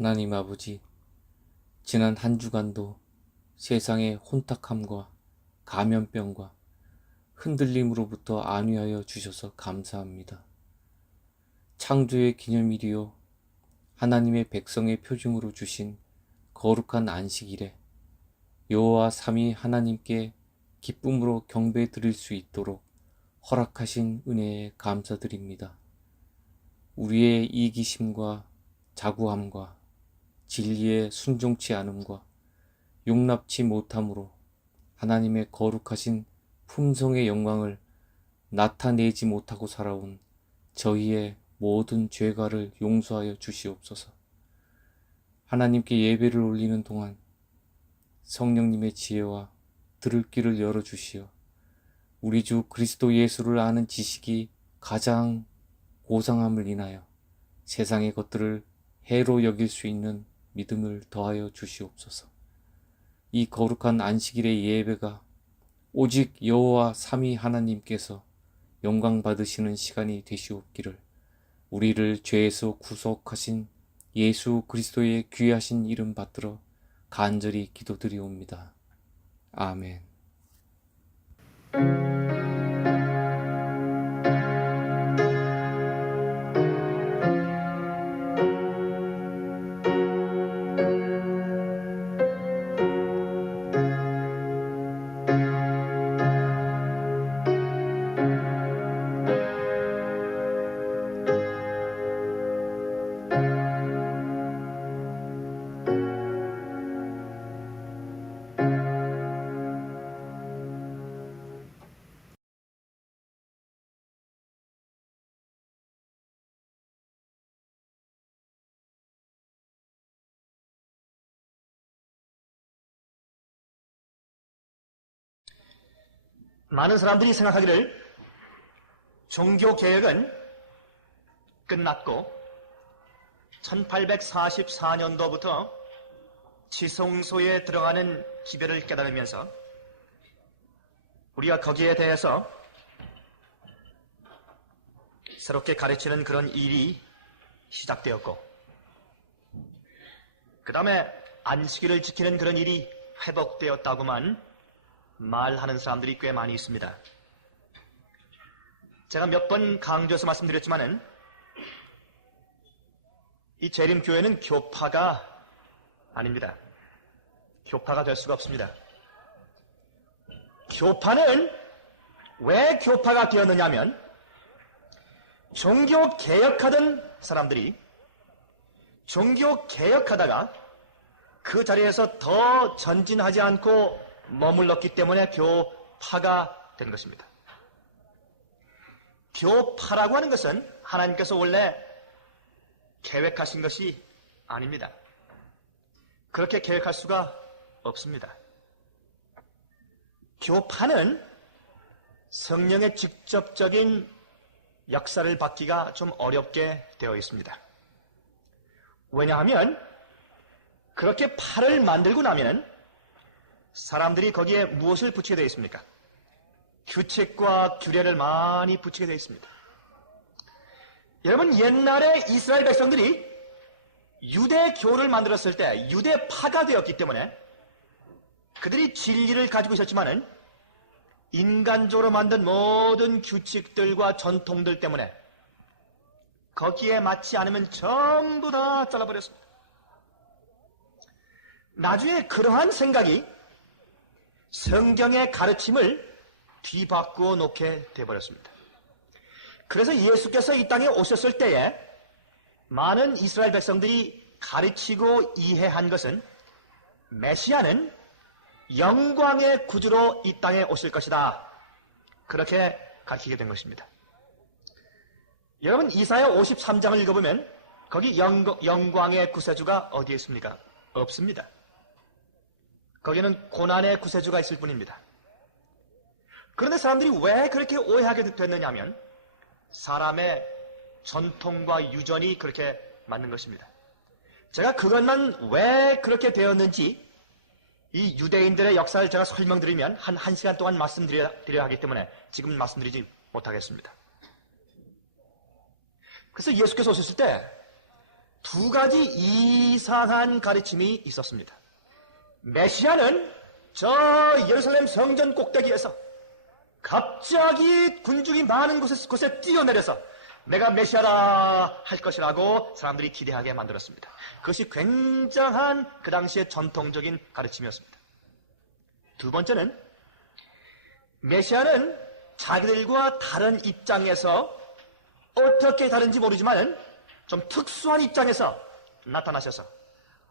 하나님 아버지, 지난 한 주간도 세상의 혼탁함과 감염병과 흔들림으로부터 안위하여 주셔서 감사합니다. 창조의 기념일이요 하나님의 백성의 표징으로 주신 거룩한 안식일에 여호와 삼위 하나님께 기쁨으로 경배 드릴 수 있도록 허락하신 은혜에 감사드립니다. 우리의 이기심과 자구함과 진리에 순종치 않음과 용납치 못함으로 하나님의 거룩하신 품성의 영광을 나타내지 못하고 살아온 저희의 모든 죄가를 용서하여 주시옵소서. 하나님께 예배를 올리는 동안 성령님의 지혜와 들을 길을 열어주시어 우리 주 그리스도 예수를 아는 지식이 가장 고상함을 인하여 세상의 것들을 해로 여길 수 있는 믿음을 더하여 주시옵소서. 이 거룩한 안식일의 예배가 오직 여호와 삼위 하나님께서 영광 받으시는 시간이 되시옵기를 우리를 죄에서 구속하신 예수 그리스도의 귀하신 이름 받들어 간절히 기도드리옵니다. 아멘. 많은 사람들이 생각하기를 종교개혁은 끝났고 1844년도부터 지성소에 들어가는 기별을 깨달으면서 우리가 거기에 대해서 새롭게 가르치는 그런 일이 시작되었고 그 다음에 안식일을 지키는 그런 일이 회복되었다고만 말하는 사람들이 꽤 많이 있습니다. 제가 몇 번 강조해서 말씀드렸지만은 이 재림교회는 교파가 아닙니다. 교파가 될 수가 없습니다. 교파는 왜 교파가 되었느냐면 종교 개혁하던 사람들이 종교 개혁하다가 그 자리에서 더 전진하지 않고 머물렀기 때문에 교파가 된 것입니다. 교파라고 하는 것은 하나님께서 원래 계획하신 것이 아닙니다. 그렇게 계획할 수가 없습니다. 교파는 성령의 직접적인 역사를 받기가 좀 어렵게 되어 있습니다. 왜냐하면 그렇게 파를 만들고 나면 사람들이 거기에 무엇을 붙이게 되어 있습니까? 규칙과 규례를 많이 붙이게 되어 있습니다. 여러분, 옛날에 이스라엘 백성들이 유대교를 만들었을 때 유대파가 되었기 때문에 그들이 진리를 가지고 있었지만은 인간적으로 만든 모든 규칙들과 전통들 때문에 거기에 맞지 않으면 전부 다 잘라버렸습니다. 나중에 그러한 생각이 성경의 가르침을 뒤바꾸어 놓게 되어버렸습니다. 그래서 예수께서 이 땅에 오셨을 때에 많은 이스라엘 백성들이 가르치고 이해한 것은 메시아는 영광의 구주로 이 땅에 오실 것이다. 그렇게 가르치게 된 것입니다. 여러분, 이사야 53장을 읽어보면 거기 영광의 구세주가 어디에 있습니까? 없습니다. 거기는 고난의 구세주가 있을 뿐입니다. 그런데 사람들이 왜 그렇게 오해하게 됐느냐면 사람의 전통과 유전이 그렇게 맞는 것입니다. 제가 그것만 왜 그렇게 되었는지 이 유대인들의 역사를 제가 설명드리면 한 시간 동안 말씀드려야 하기 때문에 지금 말씀드리지 못하겠습니다. 그래서 예수께서 오셨을 때 두 가지 이상한 가르침이 있었습니다. 메시아는 저 예루살렘 성전 꼭대기에서 갑자기 군중이 많은 곳에 뛰어내려서 내가 메시아라 할 것이라고 사람들이 기대하게 만들었습니다. 그것이 굉장한 그 당시의 전통적인 가르침이었습니다. 두 번째는 메시아는 자기들과 다른 입장에서 어떻게 다른지 모르지만 좀 특수한 입장에서 나타나셔서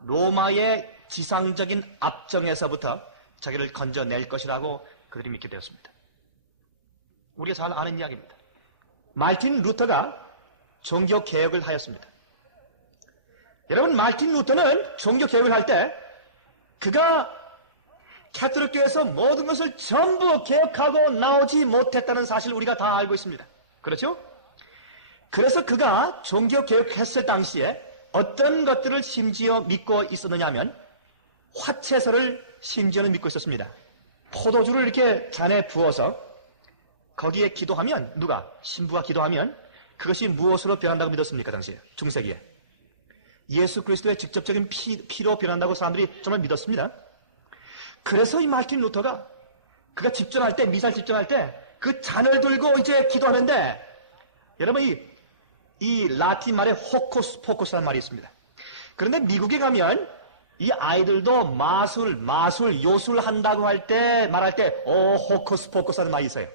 로마의 지상적인 압정에서부터 자기를 건져낼 것이라고 그들이 믿게 되었습니다. 우리가 잘 아는 이야기입니다. 마르틴 루터가 종교 개혁을 하였습니다. 여러분, 마르틴 루터는 종교 개혁을 할 때 그가 카톨릭교에서 모든 것을 전부 개혁하고 나오지 못했다는 사실을 우리가 다 알고 있습니다. 그렇죠? 그래서 그가 종교 개혁했을 당시에 어떤 것들을 심지어 믿고 있었느냐 하면 화채설을 심지어는 믿고 있었습니다. 포도주를 이렇게 잔에 부어서 거기에 기도하면 신부가 기도하면 그것이 무엇으로 변한다고 믿었습니까? 당시에 중세기에 예수 그리스도의 직접적인 피로 변한다고 사람들이 정말 믿었습니다. 그래서 이 마르틴 루터가 그가 집전할 때, 미사를 집전할 때 그 잔을 들고 이제 기도하는데 여러분 이 라틴 말에 호코스 포코스라는 말이 있습니다. 그런데 미국에 가면 이 아이들도 마술, 요술 한다고 말할 때 호코스 포코스라는 말이 있어요.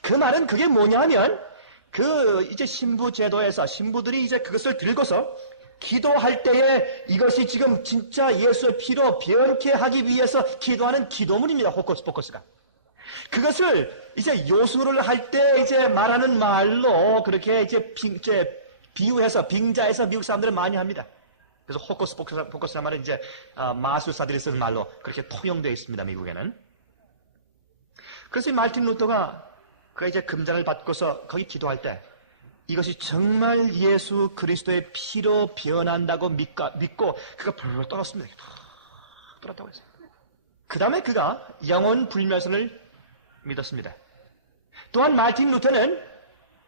그 말은 그게 뭐냐 하면 이제 신부 제도에서 신부들이 이제 그것을 들고서 기도할 때에 이것이 지금 진짜 예수의 피로 변케 하기 위해서 기도하는 기도문입니다. 호코스 포코스가. 그것을 이제 요술을 할 때 이제 말하는 말로 그렇게 이제 비유해서 빙자해서 미국 사람들은 많이 합니다. 그래서 호코스 포커스란 말은 이제 마술사들이 쓰는 말로 그렇게 통용되어 있습니다. 미국에는. 그래서 이 마르틴 루터가 그가 이제 금잔을 받고서 거기 기도할 때 이것이 정말 예수 그리스도의 피로 변한다고 믿고 그가 불을 떨었습니다. 떨었다고 했어요. 그 다음에 그가 영혼 불멸선을 믿었습니다. 또한 마르틴 루터는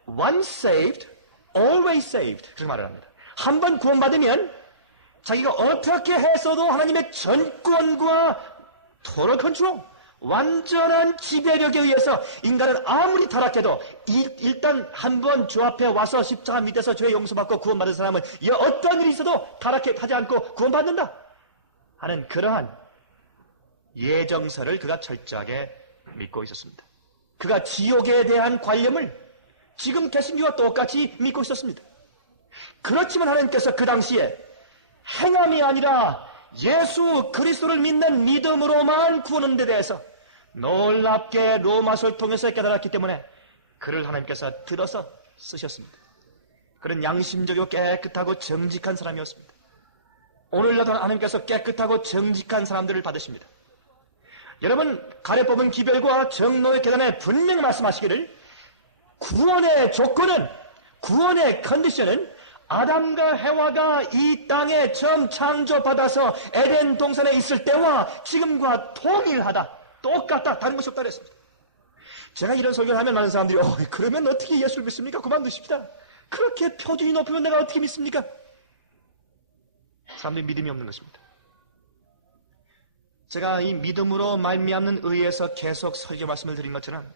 once saved, always saved 그렇게 말을 합니다. 한 번 구원받으면 자기가 어떻게 해서도 하나님의 전권과 total control, 완전한 지배력에 의해서 인간은 아무리 타락해도 일단 한 번 주 앞에 와서 십자가 밑에서 죄 용서받고 구원받은 사람은 어떤 일이 있어도 타락하지 않고 구원받는다 하는 그러한 예정서를 그가 철저하게 믿고 있었습니다. 그가 지옥에 대한 관념을 지금 개신교와 똑같이 믿고 있었습니다. 그렇지만 하나님께서 그 당시에 행함이 아니라 예수 그리스도를 믿는 믿음으로만 구하는 데 대해서 놀랍게 로마서를 통해서 깨달았기 때문에 그를 하나님께서 들어서 쓰셨습니다. 그는 양심적이고 깨끗하고 정직한 사람이었습니다. 오늘날도 하나님께서 깨끗하고 정직한 사람들을 받으십니다. 여러분, 가래 뽑은 기별과 정노의 계단에 분명히 말씀하시기를 구원의 조건은, 구원의 컨디션은 아담과 해와가 이 땅에 처음 창조받아서 에덴 동산에 있을 때와 지금과 동일하다. 똑같다. 다른 것이 없다 그랬습니다. 제가 이런 설교를 하면 많은 사람들이 그러면 어떻게 예수를 믿습니까? 그만두십시다. 그렇게 표준이 높으면 내가 어떻게 믿습니까? 사람들이 믿음이 없는 것입니다. 제가 이 믿음으로 말미암는 의에서 계속 설교 말씀을 드린 것처럼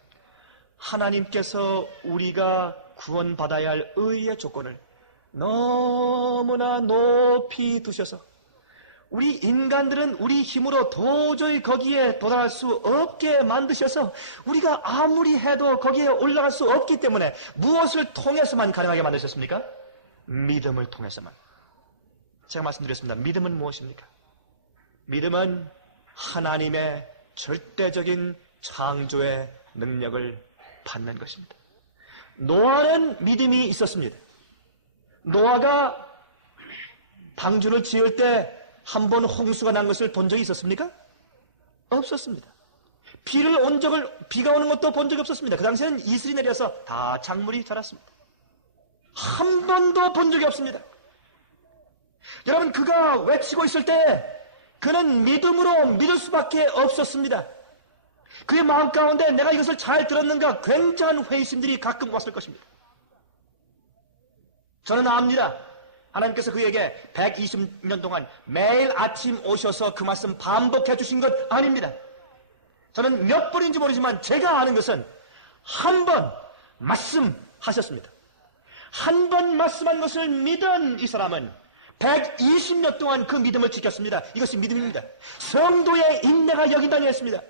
하나님께서 우리가 구원받아야 할 의의 조건을 너무나 높이 두셔서 우리 인간들은 우리 힘으로 도저히 거기에 도달할 수 없게 만드셔서 우리가 아무리 해도 거기에 올라갈 수 없기 때문에 무엇을 통해서만 가능하게 만드셨습니까? 믿음을 통해서만. 제가 말씀드렸습니다. 믿음은 무엇입니까? 믿음은 하나님의 절대적인 창조의 능력을 받는 것입니다. 노아는 믿음이 있었습니다. 노아가 방주를 지을 때 한 번 홍수가 난 것을 본 적이 있었습니까? 없었습니다. 비가 오는 것도 본 적이 없었습니다. 그 당시에는 이슬이 내려서 다 작물이 자랐습니다. 한 번도 본 적이 없습니다. 여러분, 그가 외치고 있을 때 그는 믿음으로 믿을 수밖에 없었습니다. 그의 마음 가운데 내가 이것을 잘 들었는가 굉장한 회의심들이 가끔 왔을 것입니다. 저는 압니다. 하나님께서 그에게 120년 동안 매일 아침 오셔서 그 말씀 반복해 주신 것 아닙니다. 저는 몇 번인지 모르지만 제가 아는 것은 한 번 말씀하셨습니다. 한 번 말씀한 것을 믿은 이 사람은 120년 동안 그 믿음을 지켰습니다. 이것이 믿음입니다. 성도의 인내가 여긴다니 했습니다.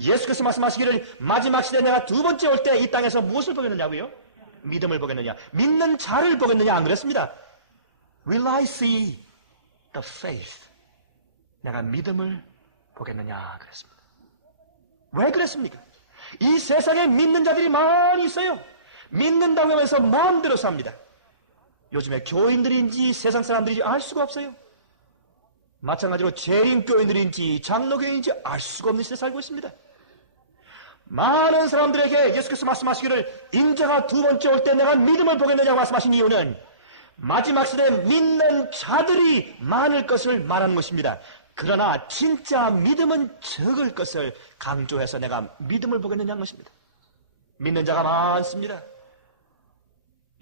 예수께서 말씀하시기를 마지막 시대에 내가 두 번째 올 때 이 땅에서 무엇을 보겠느냐고요? 믿음을 보겠느냐? 믿는 자를 보겠느냐? 안 그랬습니다. Will I see the faith? 내가 믿음을 보겠느냐? 그랬습니다. 왜 그랬습니까? 이 세상에 믿는 자들이 많이 있어요. 믿는다고 하면서 마음대로 삽니다. 요즘에 교인들인지 세상 사람들인지 알 수가 없어요. 마찬가지로 재림교인들인지 장로교인인지 알 수가 없는 시대에 살고 있습니다. 많은 사람들에게 예수께서 말씀하시기를 인자가 두 번째 올 때 내가 믿음을 보겠느냐고 말씀하신 이유는 마지막 시대에 믿는 자들이 많을 것을 말하는 것입니다. 그러나 진짜 믿음은 적을 것을 강조해서 내가 믿음을 보겠느냐는 것입니다. 믿는 자가 많습니다.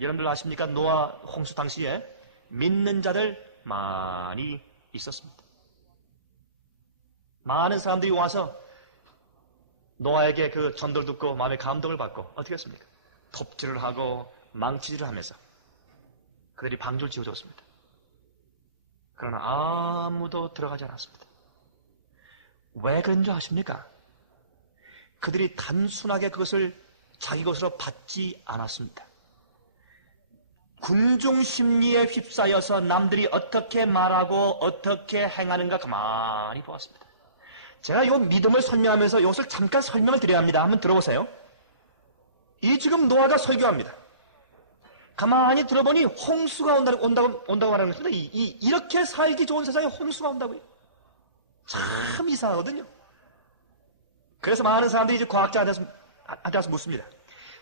여러분들 아십니까? 노아 홍수 당시에 믿는 자들 많이 있었습니다. 많은 사람들이 와서 노아에게 그 전도를 듣고 마음의 감동을 받고 어떻게 했습니까? 톱질을 하고 망치질을 하면서 그들이 방주를 지어줬습니다. 그러나 아무도 들어가지 않았습니다. 왜 그런 줄 아십니까? 그들이 단순하게 그것을 자기 것으로 받지 않았습니다. 군중 심리에 휩싸여서 남들이 어떻게 말하고 어떻게 행하는가 가만히 보았습니다. 제가 이 믿음을 설명하면서 이것을 잠깐 설명을 드려야 합니다. 한번 들어보세요. 이 지금 노아가 설교합니다. 가만히 들어보니 홍수가 온다고 말하는 것입니다. 이렇게 살기 좋은 세상에 홍수가 온다고요. 참 이상하거든요. 그래서 많은 사람들이 이제 과학자한테 와서 묻습니다.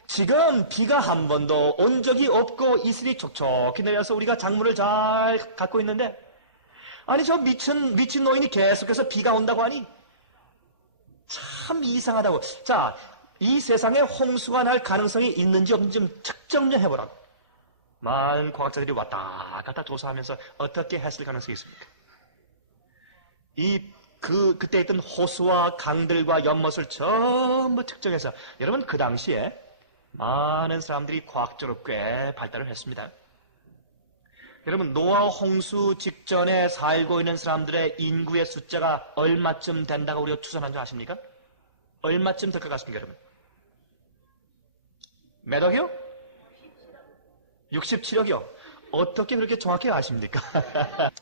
지금 비가 한 번도 온 적이 없고 이슬이 촉촉히 내려서 우리가 작물을 잘 갖고 있는데 아니 저 미친 노인이 계속해서 비가 온다고 하니 참 이상하다고. 자, 이 세상에 홍수가 날 가능성이 있는지 없는지 좀 측정 좀 해보라고. 많은 과학자들이 왔다 갔다 조사하면서 어떻게 했을 가능성이 있습니까? 그때 있던 호수와 강들과 연못을 전부 측정해서 여러분 그 당시에 많은 사람들이 과학적으로 꽤 발달을 했습니다. 여러분 노아 홍수 직전에 살고 있는 사람들의 인구의 숫자가 얼마쯤 된다고 우리가 추산한 줄 아십니까? 얼마쯤 될 것 같습니까, 여러분? 몇 억이요? 67억이요. 어떻게 그렇게 정확히 아십니까?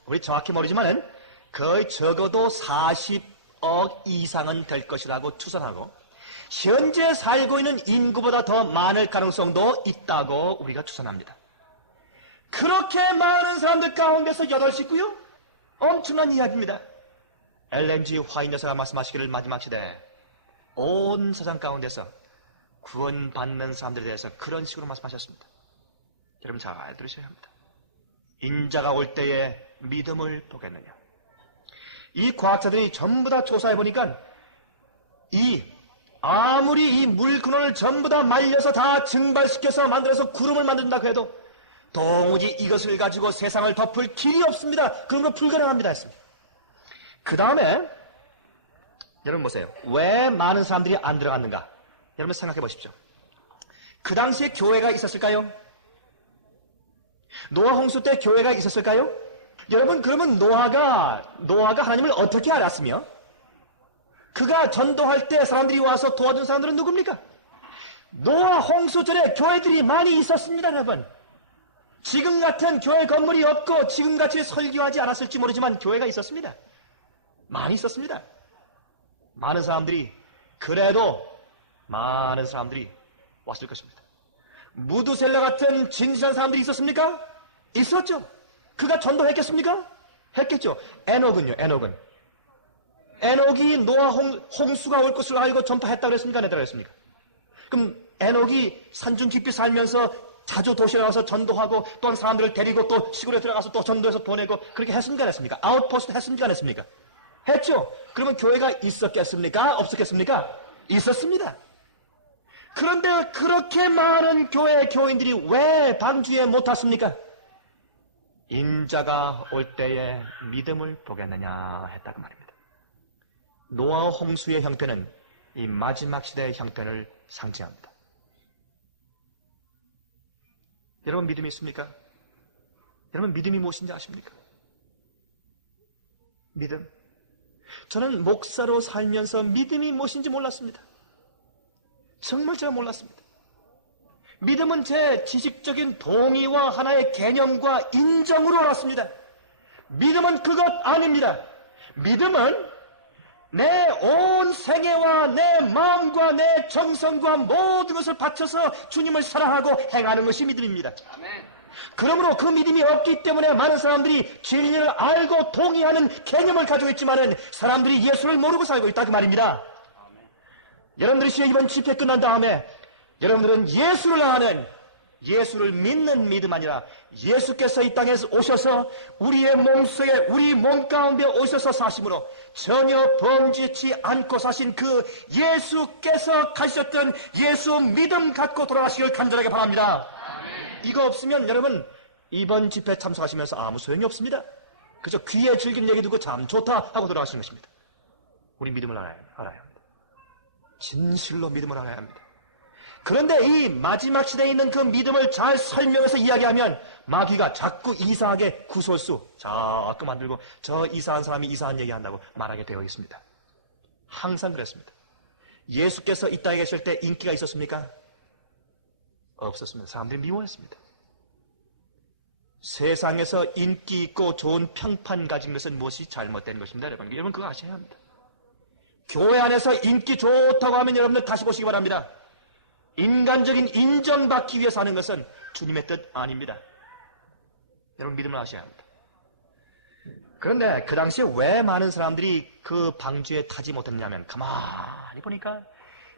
우리 정확히 모르지만은 거의 적어도 40억 이상은 될 것이라고 추산하고 현재 살고 있는 인구보다 더 많을 가능성도 있다고 우리가 추산합니다. 그렇게 많은 사람들 가운데서 8식구요? 엄청난 이야기입니다. LNG 화인 여사가 말씀하시기를 마지막 시대에 온 세상 가운데서 구원받는 사람들에 대해서 그런 식으로 말씀하셨습니다. 여러분 잘 들으셔야 합니다. 인자가 올 때에 믿음을 보겠느냐. 이 과학자들이 전부 다 조사해보니까 아무리 이 물 근원을 전부 다 말려서 다 증발시켜서 만들어서 구름을 만든다고 해도 도무지 이것을 가지고 세상을 덮을 길이 없습니다. 그런 거 불가능합니다 했습니다. 그 다음에 여러분 보세요. 왜 많은 사람들이 안 들어갔는가? 여러분 생각해 보십시오. 그 당시에 교회가 있었을까요? 노아 홍수 때 교회가 있었을까요? 여러분 그러면 노아가 하나님을 어떻게 알았으며 그가 전도할 때 사람들이 와서 도와준 사람들은 누굽니까? 노아 홍수 전에 교회들이 많이 있었습니다, 여러분. 지금 같은 교회 건물이 없고 지금같이 설교하지 않았을지 모르지만 교회가 있었습니다. 많이 있었습니다. 많은 사람들이 그래도 많은 사람들이 왔을 것입니다. 무두셀라 같은 진실한 사람들이 있었습니까? 있었죠. 그가 전도했겠습니까? 했겠죠. 에녹은요, 에녹이 노아 홍수가 올 것을 알고 전파했다고 그랬습니까? 안 했다고 그랬습니까? 그럼 에녹이 산중 깊이 살면서 자주 도시에 나가서 전도하고 또한 사람들을 데리고 또 시골에 들어가서 또 전도해서 보내고 그렇게 했습니까? 안 했습니까? 아웃포스트 했습니까? 안 했습니까? 했죠. 그러면 교회가 있었겠습니까? 없었겠습니까? 있었습니다. 그런데 그렇게 많은 교인들이 왜 방주에 못 탔습니까? 인자가 올 때에 믿음을 보겠느냐 했다고 말입니다. 노아 홍수의 형편은 이 마지막 시대의 형편을 상징합니다. 여러분 믿음이 있습니까? 여러분 믿음이 무엇인지 아십니까? 믿음. 저는 목사로 살면서 믿음이 무엇인지 몰랐습니다. 정말 제가 몰랐습니다. 믿음은 제 지식적인 동의와 하나의 개념과 인정으로 알았습니다. 믿음은 그것 아닙니다. 믿음은 내 온 생애와 내 마음과 내 정성과 모든 것을 바쳐서 주님을 사랑하고 행하는 것이 믿음입니다. 그러므로 그 믿음이 없기 때문에 많은 사람들이 진리를 알고 동의하는 개념을 가지고 있지만은 사람들이 예수를 모르고 살고 있다 그 말입니다. 여러분들이 이번 집회 끝난 다음에 여러분들은 예수를 아는, 예수를 믿는 믿음 아니라 예수께서 이 땅에 오셔서 우리의 몸속에, 우리 몸 가운데 오셔서 사심으로 전혀 범죄치 않고 사신 그 예수께서 가셨던 예수 믿음 갖고 돌아가시길 간절하게 바랍니다. 이거 없으면 여러분 이번 집회 참석하시면서 아무 소용이 없습니다. 그저 귀에 즐긴 얘기 듣고 참 좋다 하고 돌아가시는 것입니다. 우리 믿음을 알아야 합니다. 진실로 믿음을 알아야 합니다. 그런데 이 마지막 시대에 있는 그 믿음을 잘 설명해서 이야기하면 마귀가 자꾸 이상하게 구설수 자꾸 만들고 저 이상한 사람이 이상한 얘기한다고 말하게 되어 있습니다. 항상 그랬습니다. 예수께서 이 땅에 계실 때 인기가 있었습니까? 없었습니다. 사람들이 미워했습니다. 세상에서 인기 있고 좋은 평판 가진 것은 무엇이 잘못된 것입니다. 여러분 그거 아셔야 합니다. 교회 안에서 인기 좋다고 하면 여러분들 다시 보시기 바랍니다. 인간적인 인정받기 위해서 하는 것은 주님의 뜻 아닙니다. 여러분 믿음을 아셔야 합니다. 그런데 그 당시에 왜 많은 사람들이 그 방주에 타지 못했냐면 가만히 보니까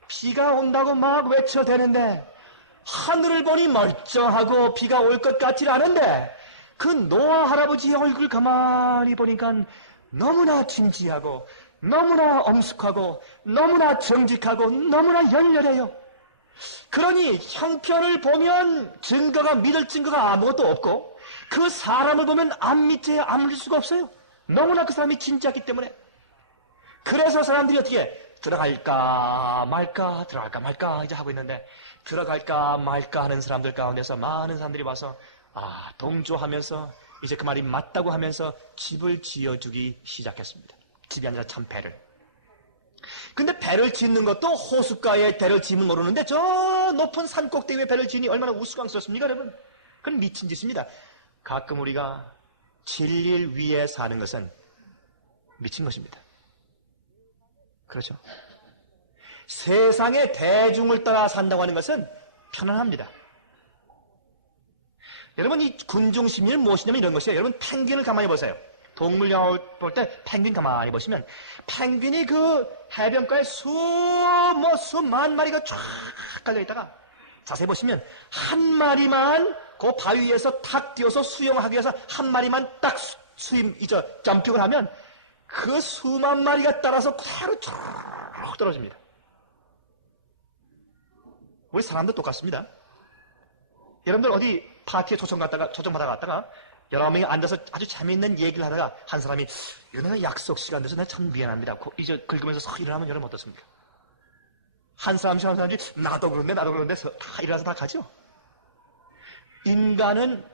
비가 온다고 막 외쳐대는데 하늘을 보니 멀쩡하고 비가 올 것 같지 않은데 그 노아 할아버지의 얼굴 가만히 보니까 너무나 진지하고 너무나 엄숙하고 너무나 정직하고 너무나 열렬해요. 그러니 형편을 보면 믿을 증거가 아무것도 없고 그 사람을 보면 안 믿을 수가 없어요. 너무나 그 사람이 진지하기 때문에. 그래서 사람들이 어떻게 들어갈까 말까 이제 하고 있는데 들어갈까 말까 하는 사람들 가운데서 많은 사람들이 와서 동조하면서 이제 그 말이 맞다고 하면서 집을 지어주기 시작했습니다. 집이 아니라 참 배를. 근데 배를 짓는 것도 호숫가에 배를 지으면 모르는데 저 높은 산 꼭대기에 배를 지으니 얼마나 우스꽝스럽습니까 여러분? 그건 미친 짓입니다. 가끔 우리가 진리를 위해 사는 것은 미친 것입니다. 그렇죠? 세상의 대중을 따라 산다고 하는 것은 편안합니다. 여러분 이 군중심리는 무엇이냐면 이런 것이에요. 여러분 펭귄을 가만히 보세요. 동물 영화 볼 때 펭귄 가만히 보시면 펭귄이 그 해변가에 수만 마리가 쫙 깔려있다가 자세히 보시면 한 마리만 그 바위 위에서 탁 뛰어서 수영하기 위해서 한 마리만 딱 점핑을 하면 그 수만 마리가 따라서 그대로 쭉 떨어집니다. 우리 사람도 똑같습니다. 여러분들 어디 파티에 초청받아 갔다가 여러 명이 앉아서 아주 재미있는 얘기를 하다가 한 사람이 이거는 약속 시간 돼서 내가 참 미안합니다. 이제 긁으면서 서 일어나면 여러분 어떻습니까? 한 사람씩 한 사람이 나도 그런데 다 일어나서 다 가죠. 인간은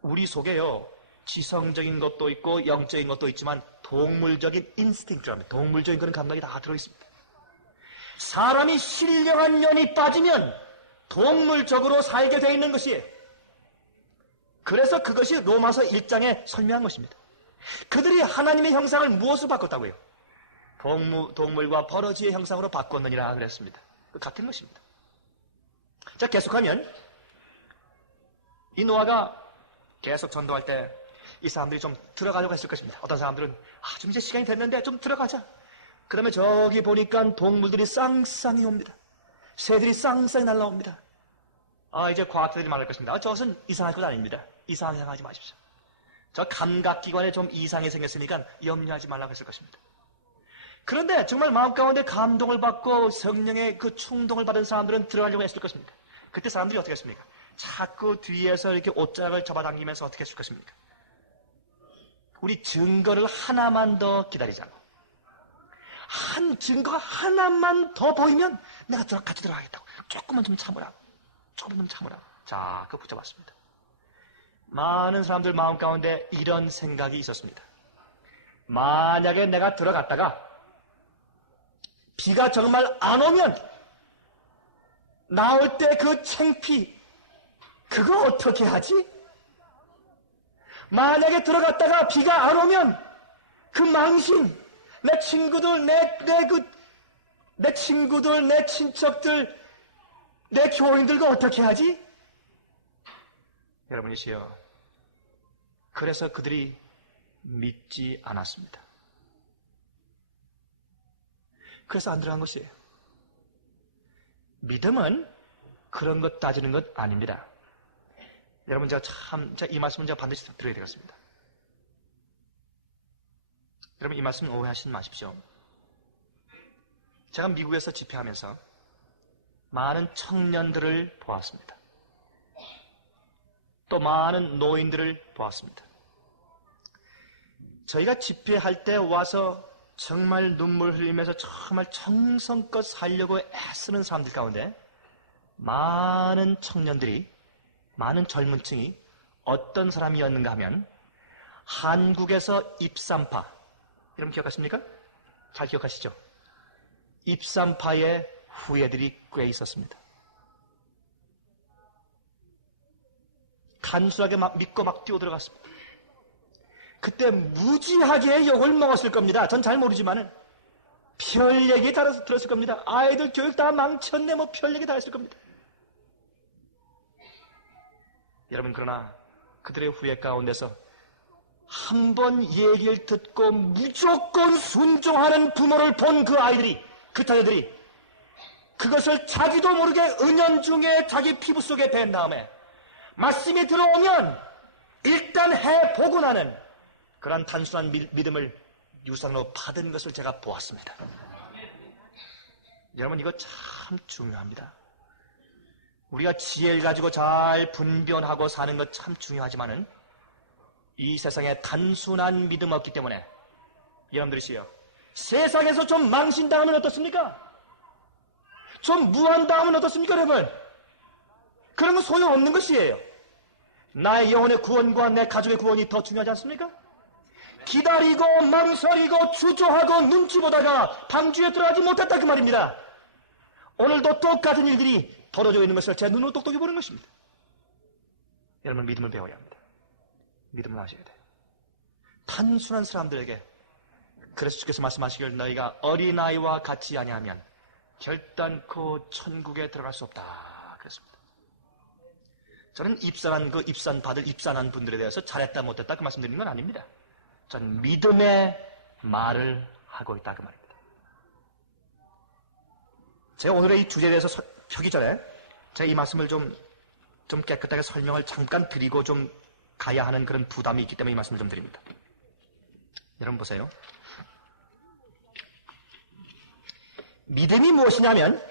우리 속에요 지성적인 것도 있고 영적인 것도 있지만 동물적인 인스팅크라면 동물적인 그런 감각이 다 들어있습니다. 사람이 신령한 년이 빠지면 동물적으로 살게 되어 있는 것이에요. 그래서 그것이 로마서 1장에 설명한 것입니다. 그들이 하나님의 형상을 무엇으로 바꿨다고요? 동물과 버러지의 형상으로 바꿨느니라 그랬습니다. 같은 것입니다. 자, 계속하면 이 노아가 계속 전도할 때 이 사람들이 좀 들어가려고 했을 것입니다. 어떤 사람들은 좀 이제 시간이 됐는데 좀 들어가자. 그러면 저기 보니까 동물들이 쌍쌍이 옵니다. 새들이 쌍쌍이 날라옵니다. 이제 과학자들이 말할 것입니다. 저것은 이상할 것 아닙니다. 이상하게 생각하지 마십시오. 저 감각기관에 좀 이상이 생겼으니까 염려하지 말라고 했을 것입니다. 그런데 정말 마음 가운데 감동을 받고 성령의 그 충동을 받은 사람들은 들어가려고 했을 것입니다. 그때 사람들이 어떻게 했습니까? 자꾸 뒤에서 이렇게 옷자락을 잡아당기면서 어떻게 했을 것입니까? 우리 증거를 하나만 더 기다리자고. 증거가 하나만 더 보이면 내가 같이 들어가겠다고. 조금만 좀 참으라. 조금 좀 참으라. 자, 그거 붙잡았습니다. 많은 사람들 마음 가운데 이런 생각이 있었습니다. 만약에 내가 들어갔다가 비가 정말 안 오면 나올 때 그 창피, 그거 어떻게 하지? 만약에 들어갔다가 비가 안 오면 그 망신, 내 친구들, 내 친구들, 내 친척들, 내 교인들과 어떻게 하지? 여러분이시여, 그래서 그들이 믿지 않았습니다. 그래서 안 들어간 것이에요. 믿음은 그런 것 따지는 것 아닙니다. 여러분, 제가 이 말씀은 제가 반드시 드려야 되겠습니다. 여러분, 이 말씀 오해하시지 마십시오. 제가 미국에서 집회하면서 많은 청년들을 보았습니다. 또 많은 노인들을 보았습니다. 저희가 집회할 때 와서 정말 눈물 흘리면서 정말 정성껏 살려고 애쓰는 사람들 가운데 많은 청년들이, 많은 젊은 층이 어떤 사람이었는가 하면 한국에서 입산파, 여러분 기억하십니까? 잘 기억하시죠? 입산파의 후예들이 꽤 있었습니다. 간술하게 막 믿고 막 뛰어들어갔습니다. 그때 무지하게 욕을 먹었을 겁니다. 전 잘 모르지만은 별 얘기 다 들었을 겁니다. 아이들 교육 다 망쳤네, 뭐 별 얘기 다 했을 겁니다. 여러분, 그러나 그들의 후예 가운데서 한 번 얘기를 듣고 무조건 순종하는 부모를 본 그 아이들이, 그 자녀들이 그것을 자기도 모르게 은연중에 자기 피부 속에 밴 다음에 말씀이 들어오면 일단 해보고 나는 그런 단순한 믿음을 유산으로 받은 것을 제가 보았습니다. 여러분, 이거 참 중요합니다. 우리가 지혜를 가지고 잘 분별하고 사는 것 참 중요하지만은 이 세상에 단순한 믿음 없기 때문에 여러분들이시여, 세상에서 좀 망신당하면 어떻습니까? 좀 무한당하면 어떻습니까, 여러분? 그런 건 소용없는 것이에요. 나의 영혼의 구원과 내 가족의 구원이 더 중요하지 않습니까? 기다리고 망설이고 주저하고 눈치 보다가 방주에 들어가지 못했다, 그 말입니다. 오늘도 똑같은 일들이 벌어지고 있는 것을 제 눈으로 똑똑히 보는 것입니다. 여러분, 믿음을 배워야 합니다. 믿음을 하셔야 돼요. 단순한 사람들에게, 그래서 주께서 말씀하시길 너희가 어린아이와 같이 아니하면 결단코 천국에 들어갈 수 없다 그랬습니다. 저는 입산한 분들에 대해서 잘했다 못했다 그 말씀드리는 건 아닙니다. 저는 믿음의 말을 하고 있다 그 말입니다. 제가 오늘의 이 주제에 대해서 펴기 전에 제가 이 말씀을 좀 깨끗하게 설명을 잠깐 드리고 좀 가야 하는 그런 부담이 있기 때문에 이 말씀을 좀 드립니다. 여러분 보세요. 믿음이 무엇이냐면,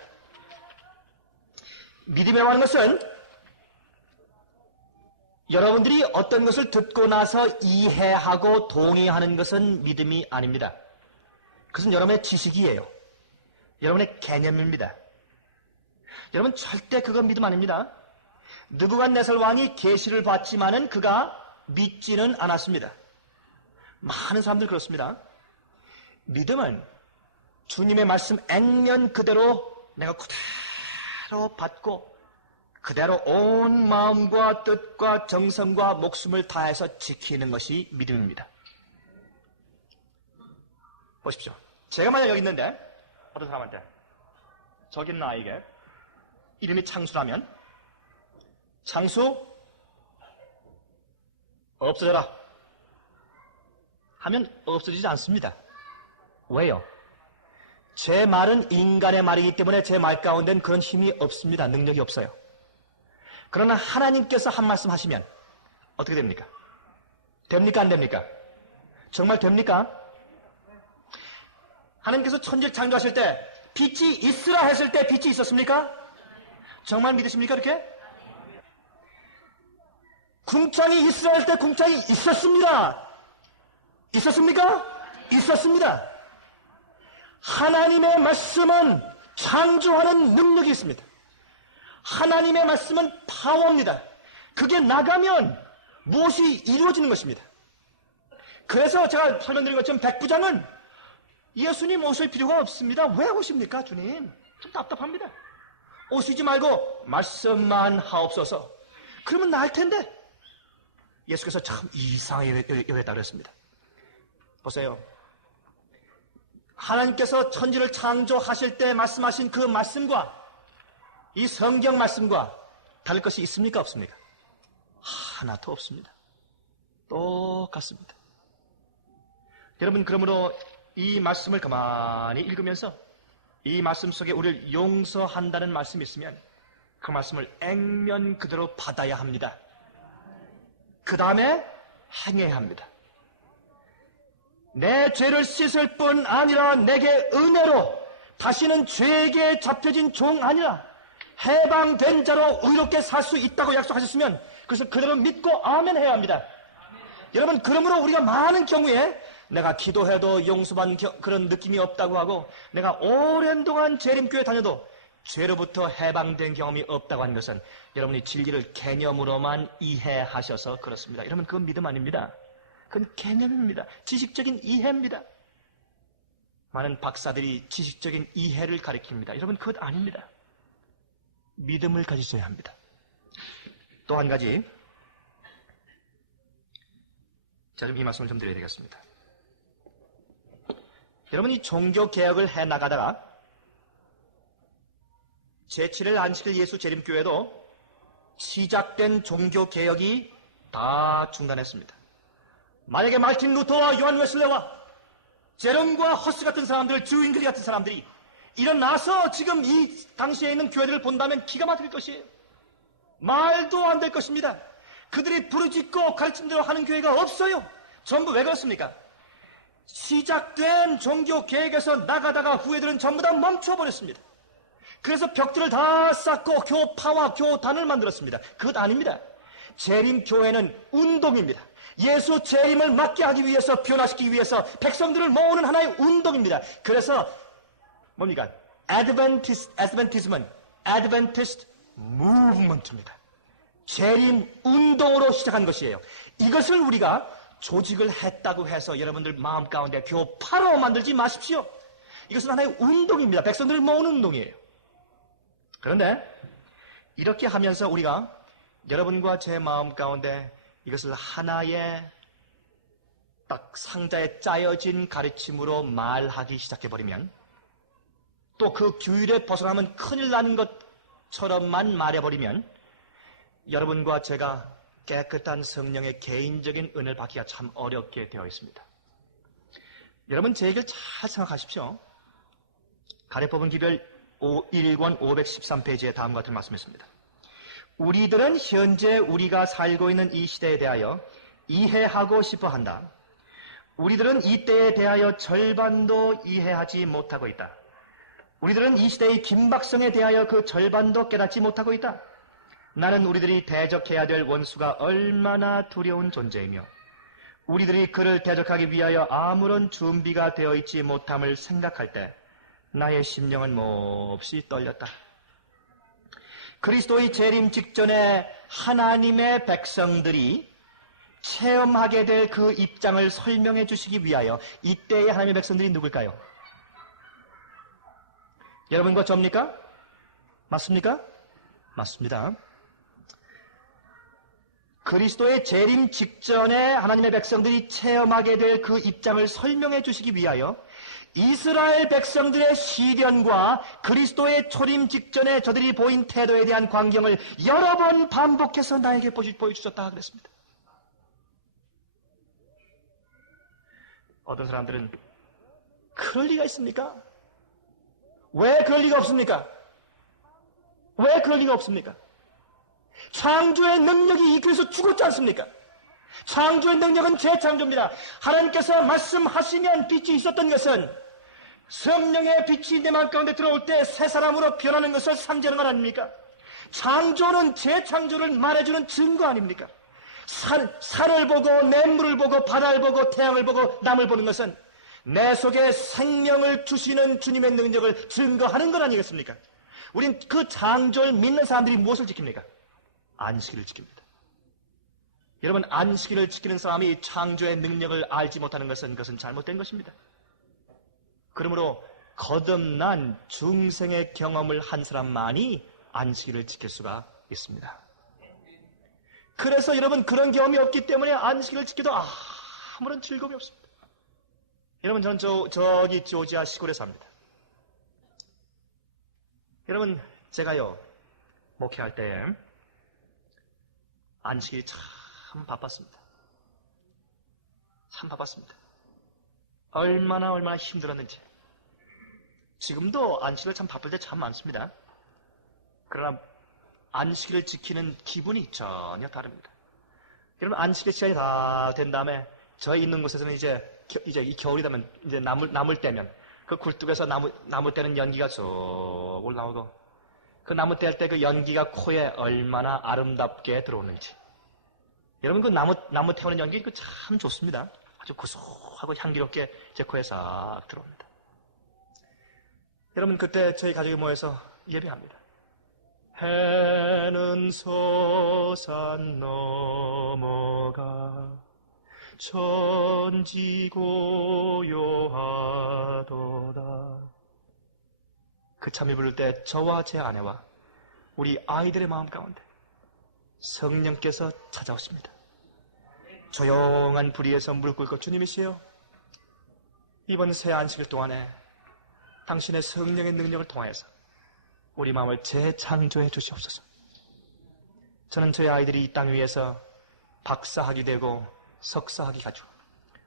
믿음이라고 하는 것은 여러분들이 어떤 것을 듣고 나서 이해하고 동의하는 것은 믿음이 아닙니다. 그것은 여러분의 지식이에요. 여러분의 개념입니다. 여러분, 절대 그건 믿음 아닙니다. 느부갓네살 왕이 계시를 받지만은 그가 믿지는 않았습니다. 많은 사람들 그렇습니다. 믿음은 주님의 말씀 액면 그대로 내가 그대로 받고 그대로 온 마음과 뜻과 정성과 목숨을 다해서 지키는 것이 믿음입니다. 보십시오. 제가 만약 여기 있는데 어떤 사람한테, 저기 있는 아이에게 이름이 창수라면, 창수 없어져라 하면 없어지지 않습니다. 왜요? 제 말은 인간의 말이기 때문에 제 말 가운데는 그런 힘이 없습니다. 능력이 없어요. 그러나 하나님께서 한 말씀 하시면 어떻게 됩니까? 됩니까? 안 됩니까? 정말 됩니까? 하나님께서 천지를 창조하실 때 빛이 있으라 했을 때 빛이 있었습니까? 정말 믿으십니까? 이렇게? 궁창이 있으라 할 때 궁창이 있었습니다. 있었습니까? 있었습니다. 하나님의 말씀은 창조하는 능력이 있습니다. 하나님의 말씀은 파워입니다. 그게 나가면 무엇이 이루어지는 것입니다. 그래서 제가 설명드린 것처럼 백부장은 예수님 오실 필요가 없습니다. 왜 오십니까, 주님? 좀 답답합니다. 오시지 말고 말씀만 하옵소서. 그러면 나을 텐데. 예수께서 참 이상하게 여겼다고 그랬습니다. 보세요. 하나님께서 천지를 창조하실 때 말씀하신 그 말씀과 이 성경 말씀과 다를 것이 있습니까? 없습니까? 하나도 없습니다. 똑같습니다. 여러분, 그러므로 이 말씀을 가만히 읽으면서 이 말씀 속에 우리를 용서한다는 말씀이 있으면 그 말씀을 액면 그대로 받아야 합니다. 그 다음에 행해야 합니다. 내 죄를 씻을 뿐 아니라 내게 은혜로 다시는 죄에게 잡혀진 종 아니라 해방된 자로 의롭게 살 수 있다고 약속하셨으면 그래서 그대로 믿고 아멘 해야 합니다. 여러분, 그러므로 우리가 많은 경우에 내가 기도해도 용서받는 그런 느낌이 없다고 하고 내가 오랜 동안 재림교회 다녀도 죄로부터 해방된 경험이 없다고 하는 것은 여러분이 진리를 개념으로만 이해하셔서 그렇습니다. 여러분, 그건 믿음 아닙니다. 그건 개념입니다. 지식적인 이해입니다. 많은 박사들이 지식적인 이해를 가리킵니다. 여러분, 그것 아닙니다. 믿음을 가지셔야 합니다. 또 한 가지, 자, 좀 이 말씀을 좀 드려야 되겠습니다. 여러분이 종교개혁을 해나가다가 제7일 안식일 예수 재림교회도 시작된 종교개혁이 다 중단했습니다. 만약에 마틴 루터와 요한 웨슬레와 제롬과 허스 같은 사람들, 주인글리 같은 사람들이 일어나서 지금 이 당시에 있는 교회들을 본다면 기가 막힐 것이에요. 말도 안 될 것입니다. 그들이 부르짖고 가르친 대로 하는 교회가 없어요. 전부 왜 그렇습니까? 시작된 종교 계획에서 나가다가 후회들은 전부 다 멈춰버렸습니다. 그래서 벽들을 다 쌓고 교파와 교단을 만들었습니다. 그것 아닙니다. 재림교회는 운동입니다. 예수 재림을 맞게 하기 위해서, 변화시키기 위해서 백성들을 모으는 하나의 운동입니다. 그래서 뭡니까? 애드벤티즘은 애드벤티스트 무브먼트입니다. 재림 운동으로 시작한 것이에요. 이것을 우리가 조직을 했다고 해서 여러분들 마음 가운데 교파로 만들지 마십시오. 이것은 하나의 운동입니다. 백성들을 모으는 운동이에요. 그런데 이렇게 하면서 우리가 여러분과 제 마음 가운데 이것을 하나의 딱 상자에 짜여진 가르침으로 말하기 시작해버리면 또 그 규율에 벗어나면 큰일 나는 것처럼만 말해버리면 여러분과 제가 깨끗한 성령의 개인적인 은혜를 받기가 참 어렵게 되어 있습니다. 여러분, 제 얘기를 잘 생각하십시오. 가래뽑은 기별 1권 513페이지에 다음과 같은 말씀이 있습니다. 우리들은 현재 우리가 살고 있는 이 시대에 대하여 이해하고 싶어 한다. 우리들은 이 때에 대하여 절반도 이해하지 못하고 있다. 우리들은 이 시대의 긴박성에 대하여 그 절반도 깨닫지 못하고 있다. 나는 우리들이 대적해야 될 원수가 얼마나 두려운 존재이며 우리들이 그를 대적하기 위하여 아무런 준비가 되어 있지 못함을 생각할 때 나의 심령은 몹시 떨렸다. 그리스도의 재림 직전에 하나님의 백성들이 체험하게 될 그 입장을 설명해 주시기 위하여 이때의 하나님의 백성들이 누굴까요? 여러분과 저입니까? 맞습니까? 맞습니다. 그리스도의 재림 직전에 하나님의 백성들이 체험하게 될 그 입장을 설명해 주시기 위하여 이스라엘 백성들의 시련과 그리스도의 초림 직전에 저들이 보인 태도에 대한 광경을 여러 번 반복해서 나에게 보여주셨다 그랬습니다. 어떤 사람들은 그럴 리가 있습니까? 왜 그럴 리가 없습니까? 왜 그럴 리가 없습니까? 창조의 능력이 이 그래서 죽었지 않습니까? 창조의 능력은 재창조입니다. 하나님께서 말씀하시면 빛이 있었던 것은 성령의 빛이 내 마음 가운데 들어올 때 새 사람으로 변하는 것을 상징하는 것 아닙니까? 창조는 재창조를 말해주는 증거 아닙니까? 산을 보고 냇물을 보고 바다를 보고 태양을 보고 남을 보는 것은 내 속에 생명을 주시는 주님의 능력을 증거하는 것 아니겠습니까? 우린 그 창조를 믿는 사람들이 무엇을 지킵니까? 안식일을 지킵니다. 여러분, 안식일을 지키는 사람이 창조의 능력을 알지 못하는 것은 그것은 잘못된 것입니다. 그러므로 거듭난 중생의 경험을 한 사람만이 안식일을 지킬 수가 있습니다. 그래서 여러분, 그런 경험이 없기 때문에 안식일을 지켜도 아무런 즐거움이 없습니다. 여러분, 저는 저기 조지아 시골에 삽니다. 여러분, 제가요 목회할 때 안식일이 참 바빴습니다. 참 바빴습니다. 얼마나 힘들었는지. 지금도 안식일 참 바쁠 때 참 많습니다. 그러나 안식일을 지키는 기분이 전혀 다릅니다. 여러분, 안식일 시간이 다 된 다음에 저희 있는 곳에서는 이제 이 겨울이 되면 이제 나물 떼면 그 굴뚝에서 나무 떼는 연기가 쭉 올라오고 그 나무 뗄 때 그 연기가 코에 얼마나 아름답게 들어오는지. 여러분, 그 나무 태우는 연기 그 참 좋습니다. 아주 고소하고 향기롭게 제 코에 싹 들어옵니다. 여러분, 그때 저희 가족이 모여서 예배합니다. 해는 서산 넘어가 천지고요하도다. 그 참이 부를 때 저와 제 아내와 우리 아이들의 마음 가운데 성령께서 찾아오십니다. 조용한 불의에서 무릎 꿇고 주님이시여, 이번 새 안식일 동안에 당신의 성령의 능력을 통하여서 우리 마음을 재창조해 주시옵소서. 저는 저희 아이들이 이 땅 위에서 박사학위 되고 석사학위 가지고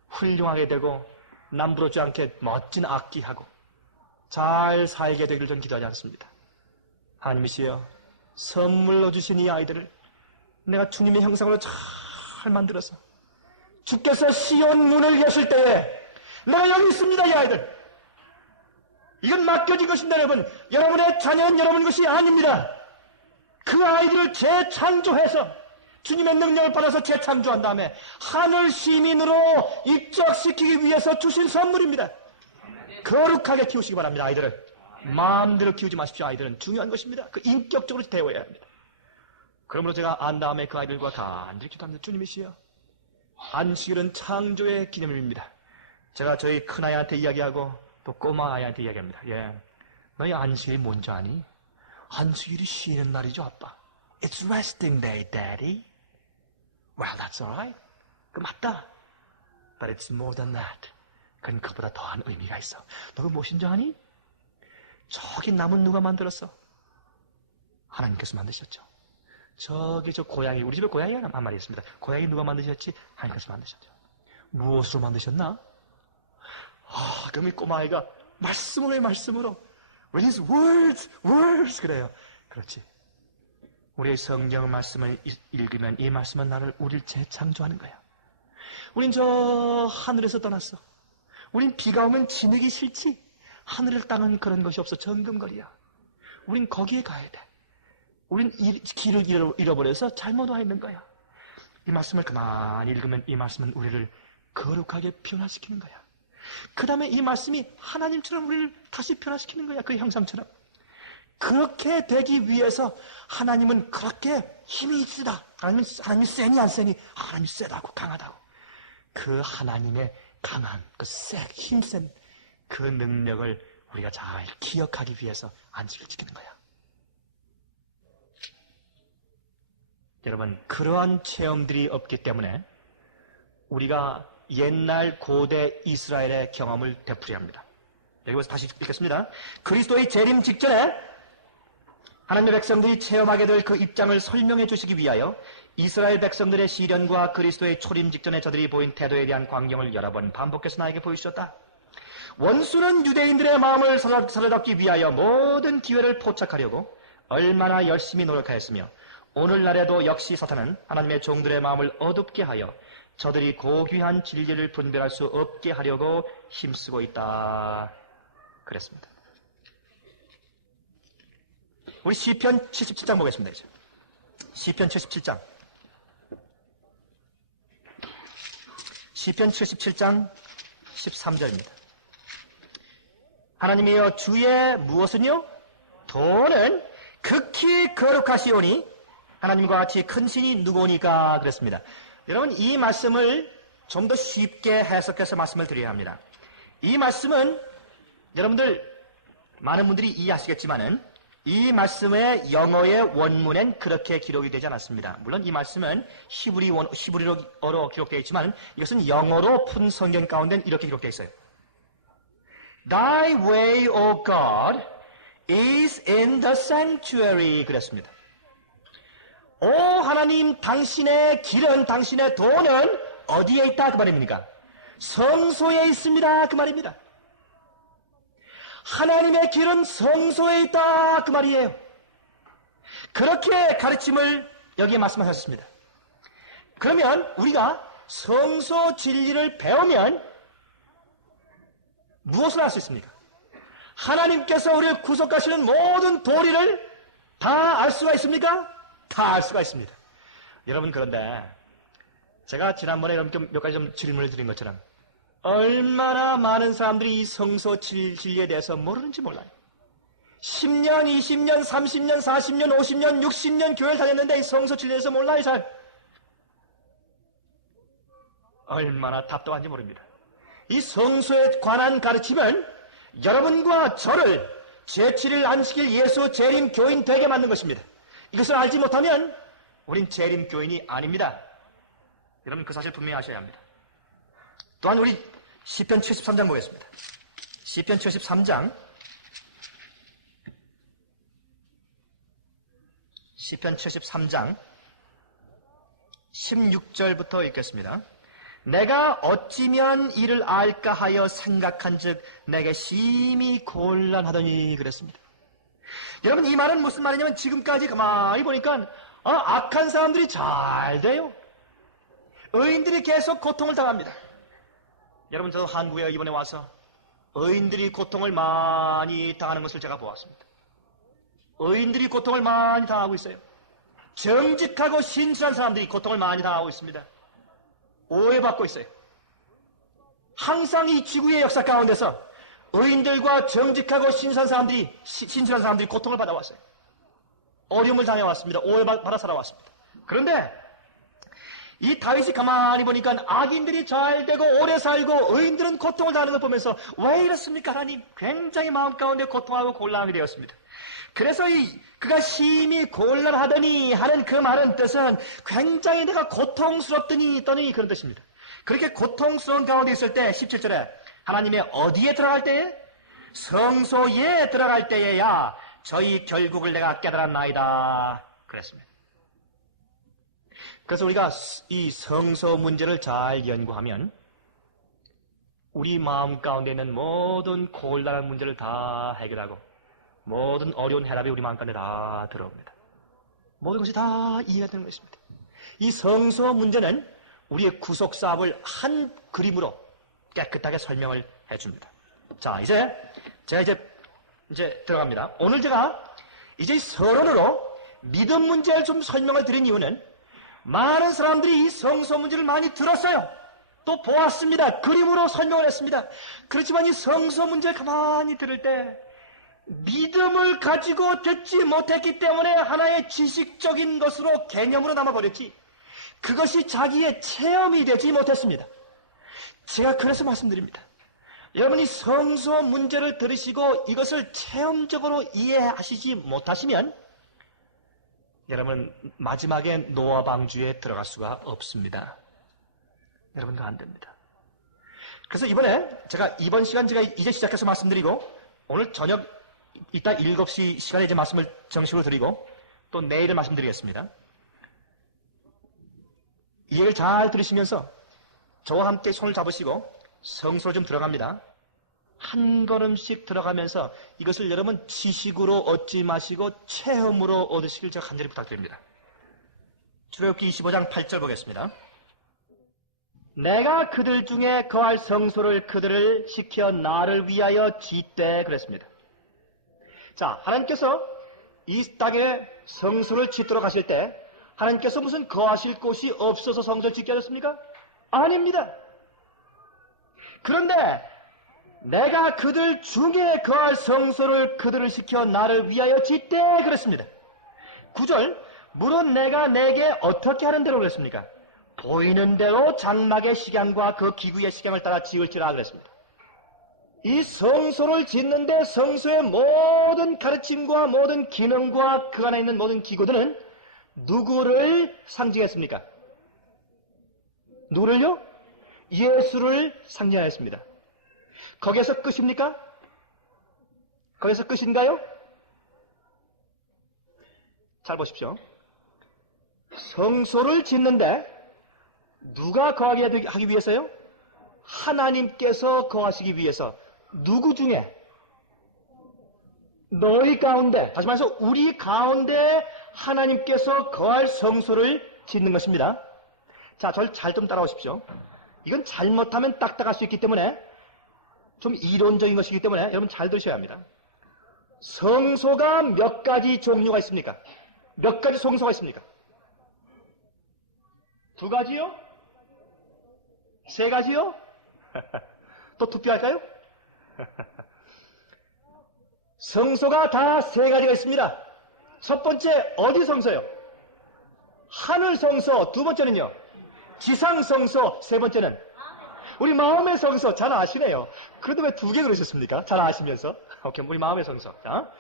훌륭하게 되고 남부럽지 않게 멋진 악기하고 잘 살게 되기를 전 기도하지 않습니다. 하나님이시여, 선물로 주신 이 아이들을 내가 주님의 형상으로 잘 만들어서 주께서 시온 문을 여실 때에 내가 여기 있습니다. 이 아이들, 이건 맡겨진 것입니다. 여러분, 여러분의 자녀는 여러분 것이 아닙니다. 그 아이들을 재창조해서 주님의 능력을 받아서 재창조한 다음에 하늘 시민으로 입적시키기 위해서 주신 선물입니다. 거룩하게 키우시기 바랍니다. 아이들을 마음대로 키우지 마십시오. 아이들은 중요한 것입니다. 그 인격적으로 대우해야 합니다. 그러므로 제가 안 다음에 그 아이들과 간절히 기도합니다. 주님이시여, 안식일은 창조의 기념일입니다. 제가 저희 큰아이한테 이야기하고 또 꼬마아이한테 이야기합니다. 예, 너희 안식일이 뭔지 아니? 안식일이 쉬는 날이죠, 아빠. It's resting day, daddy. Well, that's alright. 그 맞다. But it's more than that. 그건 그보다 더한 의미가 있어. 너가 무엇인지 아니? 저기 나무는 누가 만들었어? 하나님께서 만드셨죠. 저기 저 고양이, 우리 집에 고양이 한 마리 있습니다. 고양이 누가 만드셨지? 하나님께서 만드셨죠. 무엇으로 만드셨나? 그럼 이 꼬마아이가 말씀으로 With his words 그래요. 그렇지. 우리의 성경 말씀을 읽으면 이 말씀은 우리를 재창조하는 거야. 우린 저 하늘에서 떠났어. 우린 비가 오면 지내기 싫지. 하늘을 땅은 그런 것이 없어. 정금거리야. 우린 거기에 가야 돼. 우린 길을 잃어버려서 잘못 와 있는 거야. 이 말씀을 그만 읽으면 이 말씀은 우리를 거룩하게 변화시키는 거야. 그 다음에 이 말씀이 하나님처럼 우리를 다시 변화시키는 거야. 그 형상처럼. 그렇게 되기 위해서 하나님은 그렇게 힘이 있으다. 하나님이 세니 안 세니? 하나님이 세다고 강하다고. 그 하나님의 강한, 힘센 그 능력을 우리가 잘 기억하기 위해서 안식을 지키는 거야. 여러분, 그러한 체험들이 없기 때문에 우리가 옛날 고대 이스라엘의 경험을 되풀이합니다. 여기서 다시 읽겠습니다. 그리스도의 재림 직전에 하나님의 백성들이 체험하게 될 그 입장을 설명해 주시기 위하여 이스라엘 백성들의 시련과 그리스도의 초림 직전에 저들이 보인 태도에 대한 광경을 여러 번 반복해서 나에게 보여주셨다. 원수는 유대인들의 마음을 사로잡기 위하여 모든 기회를 포착하려고 얼마나 열심히 노력하였으며 오늘날에도 역시 사탄은 하나님의 종들의 마음을 어둡게 하여 저들이 고귀한 진리를 분별할 수 없게 하려고 힘쓰고 있다. 그랬습니다. 우리 시편 77장 보겠습니다. 이제. 시편 77장. 시편 77장 13절입니다. 하나님이여 주의 무엇은요? 도는 극히 거룩하시오니 하나님과 같이 큰 신이 누구오니까 그랬습니다. 여러분 이 말씀을 좀 더 쉽게 해석해서 말씀을 드려야 합니다. 이 말씀은 여러분들 많은 분들이 이해하시겠지만은 이 말씀의 영어의 원문엔 그렇게 기록이 되지 않았습니다. 물론 이 말씀은 히브리어로 기록되어 있지만 이것은 영어로 푼 성경 가운데는 이렇게 기록되어 있어요. Thy way, O God, is in the sanctuary. 그랬습니다. 오 하나님, 당신의 길은, 당신의 도는 어디에 있다? 그 말입니까? 성소에 있습니다. 그 말입니다. 하나님의 길은 성소에 있다. 그 말이에요. 그렇게 가르침을 여기에 말씀하셨습니다. 그러면 우리가 성소 진리를 배우면 무엇을 할 수 있습니까? 하나님께서 우리를 구속하시는 모든 도리를 다 알 수가 있습니까? 다 알 수가 있습니다. 여러분 그런데 제가 지난번에 몇 가지 좀 질문을 드린 것처럼 얼마나 많은 사람들이 이 성소 진리에 대해서 모르는지 몰라요. 10년, 20년, 30년, 40년, 50년, 60년 교회를 다녔는데 이 성소 진리에 대해서 몰라요, 잘. 얼마나 답답한지 모릅니다. 이 성소에 관한 가르침은 여러분과 저를 제7일 안식일 예수 재림 교인 되게 만든 것입니다. 이것을 알지 못하면 우린 재림 교인이 아닙니다. 여러분 그 사실 분명히 아셔야 합니다. 또한 우리 시편 73장 보겠습니다. 시편 73장 16절부터 읽겠습니다. 내가 어찌면 이를 알까 하여 생각한즉 내게 심히 곤란하더니 그랬습니다. 여러분 이 말은 무슨 말이냐면 지금까지 가만히 보니까 악한 사람들이 잘 돼요. 의인들이 계속 고통을 당합니다. 여러분 저도 한국에 이번에 와서 의인들이 고통을 많이 당하는 것을 제가 보았습니다. 의인들이 고통을 많이 당하고 있어요. 정직하고 신실한 사람들이 고통을 많이 당하고 있습니다. 오해받고 있어요. 항상 이 지구의 역사 가운데서 의인들과 정직하고 신실한 사람들이 고통을 받아왔어요. 어려움을 당해왔습니다. 오해받아 살아왔습니다. 그런데 이 다윗이 가만히 보니까 악인들이 잘 되고 오래 살고 의인들은 고통을 당하는 걸 보면서 왜 이렇습니까 하나님? 굉장히 마음 가운데 고통하고 곤란하게 되었습니다. 그래서 그가 심히 곤란하더니 하는 그 말은 뜻은 굉장히 내가 고통스럽더니 그런 뜻입니다. 그렇게 고통스러운 가운데 있을 때 17절에 하나님의 어디에 들어갈 때에? 성소에 들어갈 때에야 저희 결국을 내가 깨달았나이다 그랬습니다. 그래서 우리가 이 성소 문제를 잘 연구하면 우리 마음 가운데 있는 모든 곤란한 문제를 다 해결하고 모든 어려운 해답이 우리 마음 가운데 다 들어옵니다. 모든 것이 다 이해가 되는 것입니다. 이 성소 문제는 우리의 구속 사업을 한 그림으로 깨끗하게 설명을 해줍니다. 자, 제가 들어갑니다. 오늘 제가 이제 서론으로 믿음 문제를 좀 설명을 드린 이유는 많은 사람들이 이 성소 문제를 많이 들었어요. 또 보았습니다. 그림으로 설명을 했습니다. 그렇지만 이 성소 문제를 가만히 들을 때 믿음을 가지고 듣지 못했기 때문에 하나의 지식적인 것으로 개념으로 남아버렸지 그것이 자기의 체험이 되지 못했습니다. 제가 그래서 말씀드립니다. 여러분이 성소 문제를 들으시고 이것을 체험적으로 이해하시지 못하시면 여러분 마지막에 노아 방주에 들어갈 수가 없습니다. 여러분 안 됩니다. 그래서 이번 시간 제가 이제 시작해서 말씀드리고 오늘 저녁 이따 7시 시간에 이제 말씀을 정식으로 드리고 또 내일을 말씀드리겠습니다. 이 얘기를 잘 들으시면서 저와 함께 손을 잡으시고 성소로 좀 들어갑니다. 한 걸음씩 들어가면서 이것을 여러분 지식으로 얻지 마시고 체험으로 얻으시길 제가 간절히 부탁드립니다. 출애굽기 25장 8절 보겠습니다. 내가 그들 중에 거할 성소를 그들을 시켜 나를 위하여 짓되 그랬습니다. 자, 하나님께서 이 땅에 성소를 짓도록 하실 때 하나님께서 무슨 거하실 곳이 없어서 성소를 짓게 하셨습니까? 아닙니다. 그런데 내가 그들 중에 거할 성소를 그들을 시켜 나를 위하여 짓되 그랬습니다. 9절, 물은 내가 내게 어떻게 하는 대로 그랬습니까? 보이는 대로 장막의 식양과 그 기구의 식양을 따라 지을지라 그랬습니다. 이 성소를 짓는데 성소의 모든 가르침과 모든 기능과 그 안에 있는 모든 기구들은 누구를 상징했습니까? 누구를요? 예수를 상징하였습니다. 거기에서 끝입니까? 거기서 끝인가요? 잘 보십시오. 성소를 짓는데 누가 거하게 하기 위해서요? 하나님께서 거하시기 위해서. 누구 중에? 너희 가운데, 다시 말해서 우리 가운데 하나님께서 거할 성소를 짓는 것입니다. 자, 저를 잘 좀 따라오십시오. 이건 잘못하면 딱딱할 수 있기 때문에 좀 이론적인 것이기 때문에 여러분 잘 들으셔야 합니다. 성소가 몇 가지 종류가 있습니까? 몇 가지 성소가 있습니까? 2가지요? 3가지요? 또 투표할까요? 성소가 다 3가지가 있습니다. 첫 번째 어디 성소요? 하늘 성소. 2번째는요? 지상 성소. 3번째는 우리 마음의 성소. 잘 아시네요. 그런데 왜 2개 그러셨습니까? 잘 아시면서. 오케이, 우리 마음의 성소. 자,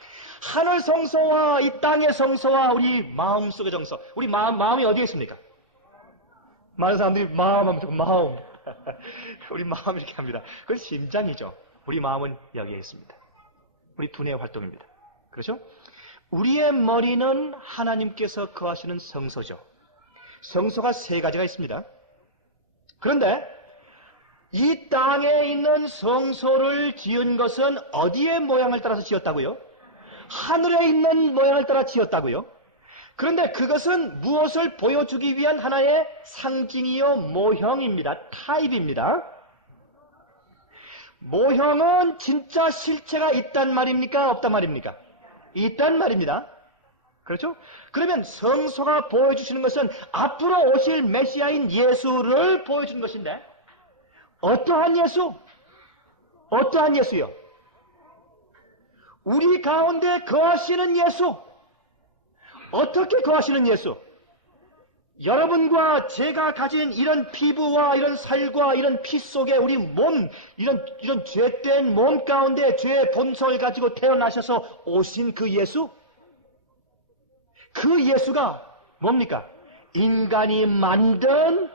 하늘 성소와 이 땅의 성소와 우리 마음 속의 성소. 우리 마음이 어디에 있습니까? 많은 사람들이 마음 하면 자꾸 마음. 우리 마음 이렇게 합니다. 그건 심장이죠. 우리 마음은 여기에 있습니다. 우리 두뇌의 활동입니다. 그렇죠? 우리의 머리는 하나님께서 거하시는 성소죠. 성소가 3가지가 있습니다. 그런데 이 땅에 있는 성소를 지은 것은 어디의 모양을 따라서 지었다고요? 하늘에 있는 모양을 따라 지었다고요? 그런데 그것은 무엇을 보여주기 위한 하나의 상징이요 모형입니다. 타입입니다. 모형은 진짜 실체가 있단 말입니까? 없단 말입니까? 있단 말입니다. 그렇죠? 그러면 성소가 보여주시는 것은 앞으로 오실 메시아인 예수를 보여주는 것인데 어떠한 예수? 어떠한 예수요? 우리 가운데 거하시는 예수. 어떻게 거하시는 예수? 여러분과 제가 가진 이런 피부와 이런 살과 이런 피 속에 우리 몸, 이런 죄된 몸 가운데 죄의 본성을 가지고 태어나셔서 오신 그 예수? 그 예수가 뭡니까? 인간이 만든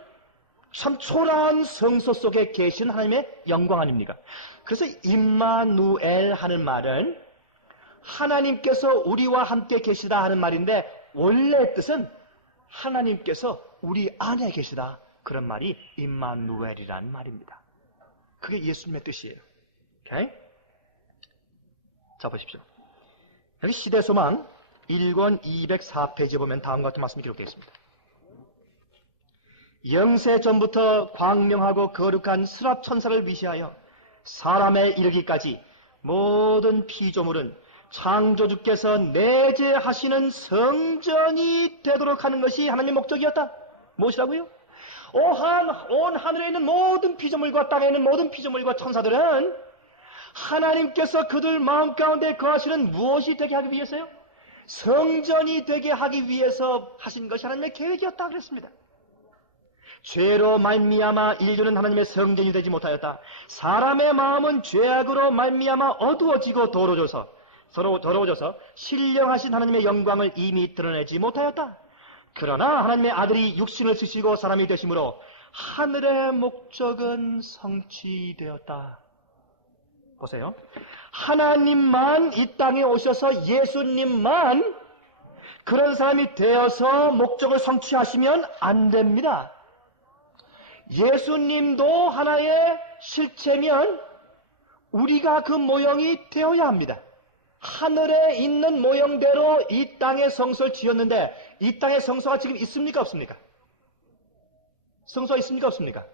참 초라한 성소 속에 계신 하나님의 영광 아닙니까? 그래서 임마누엘 하는 말은 하나님께서 우리와 함께 계시다 하는 말인데 원래 뜻은 하나님께서 우리 안에 계시다. 그런 말이 임마누엘이라는 말입니다. 그게 예수님의 뜻이에요. 오케이? 자, 보십시오. 여기 시대소망 1권 204페이지에 보면 다음과 같은 말씀이 기록되어 있습니다. 영세 전부터 광명하고 거룩한 스랍 천사를 위시하여 사람에 이르기까지 모든 피조물은 창조주께서 내재하시는 성전이 되도록 하는 것이 하나님의 목적이었다. 무엇이라고요? 온 하늘에 있는 모든 피조물과 땅에 있는 모든 피조물과 천사들은 하나님께서 그들 마음 가운데 거하시는 무엇이 되게 하기 위해서요? 성전이 되게 하기 위해서 하신 것이 하나님의 계획이었다 그랬습니다. 죄로 말미암아 인류는 하나님의 성전이 되지 못하였다. 사람의 마음은 죄악으로 말미암아 어두워지고 더러워져서 신령하신 하나님의 영광을 이미 드러내지 못하였다. 그러나 하나님의 아들이 육신을 쓰시고 사람이 되심으로 하늘의 목적은 성취되었다. 보세요. 하나님만 이 땅에 오셔서 예수님만 그런 사람이 되어서 목적을 성취하시면 안 됩니다. 예수님도 하나의 실체면 우리가 그 모형이 되어야 합니다. 하늘에 있는 모형대로 이 땅에 성소를 지었는데 이 땅에 성소가 지금 있습니까? 없습니까? 성소가 있습니까? 없습니까?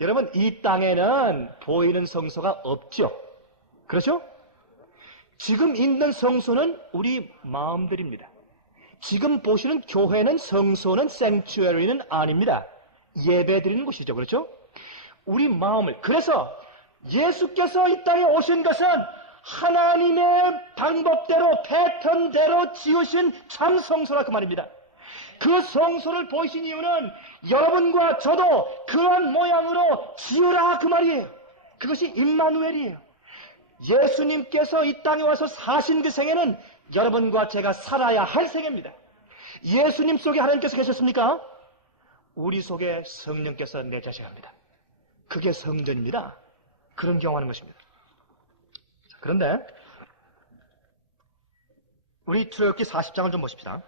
여러분, 이 땅에는 보이는 성소가 없죠. 그렇죠? 지금 있는 성소는 우리 마음들입니다. 지금 보시는 교회는 성소는 생츄어리는 아닙니다. 예배 드리는 곳이죠. 그렇죠? 우리 마음을. 그래서 예수께서 이 땅에 오신 것은 하나님의 방법대로 패턴대로 지으신 참 성소라 그 말입니다. 그 성소를 보이신 이유는 여러분과 저도 그런 모양으로 지으라 그 말이에요. 그것이 임마누엘이에요. 예수님께서 이 땅에 와서 사신 그 생애는 여러분과 제가 살아야 할 생애입니다. 예수님 속에 하나님께서 계셨습니까? 우리 속에 성령께서 내자셔야 합니다. 그게 성전입니다. 그런 경험하는 것입니다. 그런데 우리 출애굽기 40장을 좀 보십시다.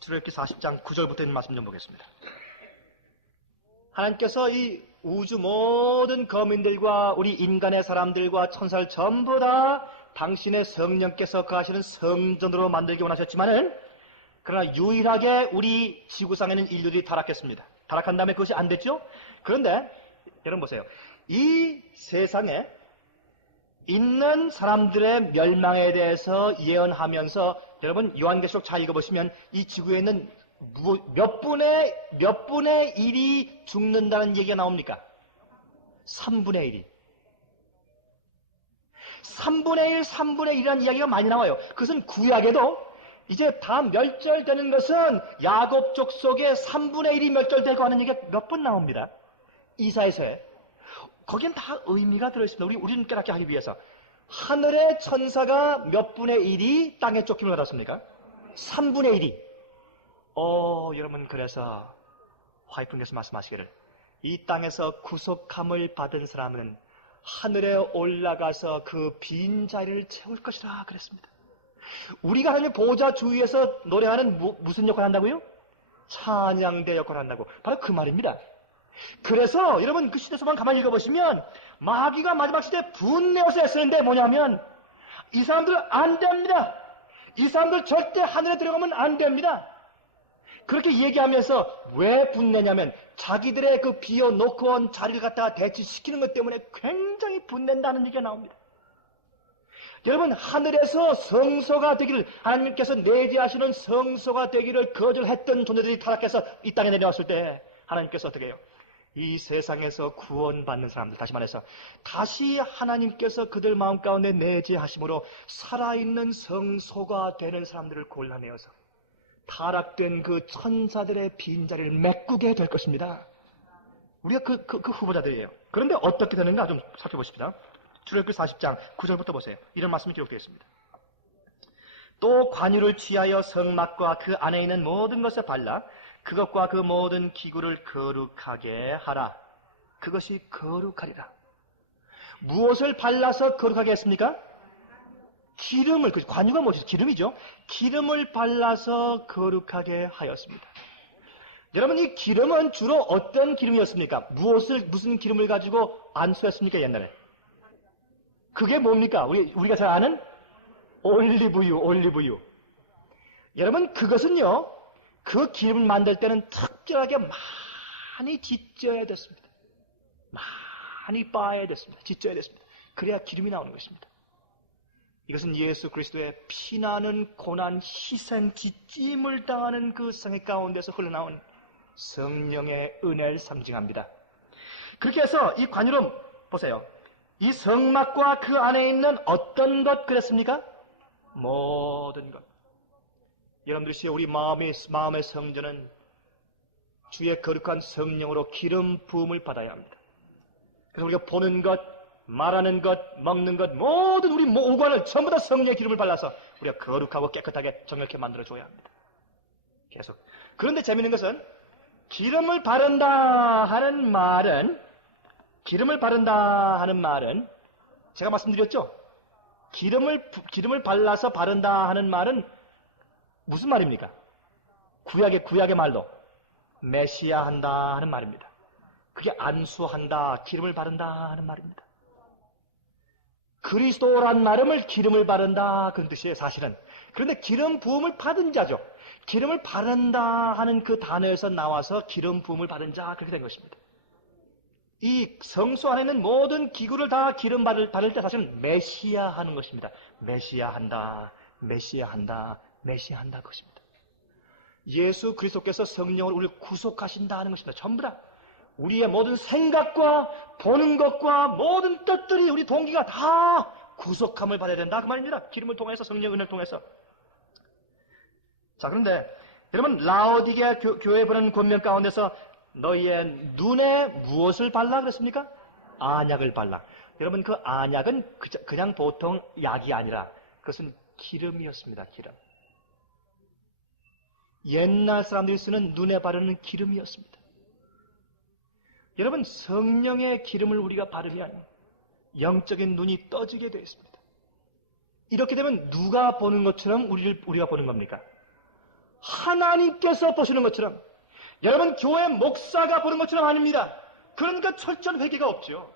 출애굽기 40장 9절부터 있는 말씀 좀 보겠습니다. 하나님께서 이 우주 모든 거민들과 우리 인간의 사람들과 천사를 전부 다 당신의 성령께서 거하시는 성전으로 만들기 원하셨지만은 그러나 유일하게 우리 지구상에는 인류들이 타락했습니다. 타락한 다음에 그것이 안 됐죠? 그런데 여러분 보세요. 이 세상에 있는 사람들의 멸망에 대해서 예언하면서 여러분 요한계시록 잘 읽어보시면 이 지구에 있는 몇 분의 1이 죽는다는 얘기가 나옵니까? 3분의 1이. 3분의 1, 3분의 1이라는 이야기가 많이 나와요. 그것은 구약에도 이제 다 멸절되는 것은 야곱 족속의 3분의 1이 멸절되고 하는 얘기가 몇 번 나옵니다. 이사야서에. 거기엔 다 의미가 들어있습니다. 우리는 깨닫게 하기 위해서. 하늘의 천사가 몇 분의 1이 땅에 쫓김을 받았습니까? 3분의 1이. 여러분, 그래서 화이프님께서 말씀하시기를 이 땅에서 구속함을 받은 사람은 하늘에 올라가서 그 빈 자리를 채울 것이라 그랬습니다. 우리가 하나님의 보호자 주위에서 노래하는 무슨 역할을 한다고요? 찬양대 역할을 한다고. 바로 그 말입니다. 그래서 여러분 그 시대서만 가만히 읽어보시면 마귀가 마지막 시대에 분내어서 했었는데 뭐냐면 이 사람들 안 됩니다. 이 사람들 절대 하늘에 들어가면 안 됩니다. 그렇게 얘기하면서 왜 분내냐면 자기들의 그 비워놓고 온 자리를 갖다가 대치시키는 것 때문에 굉장히 분낸다는 얘기가 나옵니다. 여러분, 하늘에서 성소가 되기를, 하나님께서 내재하시는 성소가 되기를 거절했던 존재들이 타락해서 이 땅에 내려왔을 때 하나님께서 어떻게 해요? 이 세상에서 구원받는 사람들, 다시 말해서 다시 하나님께서 그들 마음 가운데 내재하심으로 살아있는 성소가 되는 사람들을 골라내어서 타락된 그 천사들의 빈자리를 메꾸게 될 것입니다. 우리가 그 후보자들이에요. 그런데 어떻게 되는가 좀 살펴보십시다. 출애굽기 40장 9절부터 보세요. 이런 말씀이 기록되어 있습니다. 또 관유를 취하여 성막과 그 안에 있는 모든 것에 발라 그것과 그 모든 기구를 거룩하게 하라. 그것이 거룩하리라. 무엇을 발라서 거룩하게 했습니까? 기름을, 관유가 뭐죠? 기름이죠. 기름을 발라서 거룩하게 하였습니다. 여러분, 이 기름은 주로 어떤 기름이었습니까? 무슨 기름을 가지고 안수했습니까, 옛날에? 그게 뭡니까? 우리가 잘 아는 올리브유. 여러분, 그것은요, 그 기름을 만들 때는 특별하게 많이 짓져야 됐습니다. 많이 빻아야 됐습니다. 짓져야 됐습니다. 그래야 기름이 나오는 것입니다. 이것은 예수 그리스도의 피나는 고난, 희생, 짓짐을 당하는 그 생애 가운데서 흘러나온 성령의 은혜를 상징합니다. 그렇게 해서 이 관유름 보세요. 이 성막과 그 안에 있는 어떤 것 그랬습니까? 모든 것. 여러분들이 우리 마음의 성전은 주의 거룩한 성령으로 기름 부음을 받아야 합니다. 그래서 우리가 보는 것, 말하는 것, 먹는 것, 모든 우리 오관을 전부 다 성령의 기름을 발라서 우리가 거룩하고 깨끗하게 정결케 만들어줘야 합니다. 계속. 그런데 재미있는 것은 기름을 바른다 하는 말은 기름을 바른다 하는 말은 제가 말씀드렸죠? 기름을 발라서 바른다 하는 말은 무슨 말입니까? 구약의 말로 메시아 한다 하는 말입니다. 그게 안수한다, 기름을 바른다 하는 말입니다. 그리스도란 말음을 기름을 바른다 그런 뜻이에요, 사실은. 그런데 기름 부음을 받은 자죠. 기름을 바른다 하는 그 단어에서 나와서 기름 부음을 받은 자 그렇게 된 것입니다. 이 성소 안에 있는 모든 기구를 다 기름 바를 때 사실은 메시아 하는 것입니다. 메시아 한다, 메시아 한다, 메시아 한다 그것입니다. 예수 그리스도께서 성령으로 우리를 구속하신다 하는 것입니다. 전부 다 우리의 모든 생각과 보는 것과 모든 뜻들이 우리 동기가 다 구속함을 받아야 된다 그 말입니다. 기름을 통해서, 성령 은혜를 통해서. 자, 그런데 여러분, 라오디게아 교회에 보낸 권면 가운데서 너희의 눈에 무엇을 발라 그랬습니까? 안약을 발라. 여러분, 그 안약은 그냥 보통 약이 아니라 그것은 기름이었습니다. 기름. 옛날 사람들이 쓰는 눈에 바르는 기름이었습니다. 여러분, 성령의 기름을 우리가 바르면 영적인 눈이 떠지게 되어 있습니다. 이렇게 되면 누가 보는 것처럼 우리가 보는 겁니까? 하나님께서 보시는 것처럼. 여러분, 교회 목사가 보는 것처럼 아닙니다. 그러니까 철저한 회개가 없죠.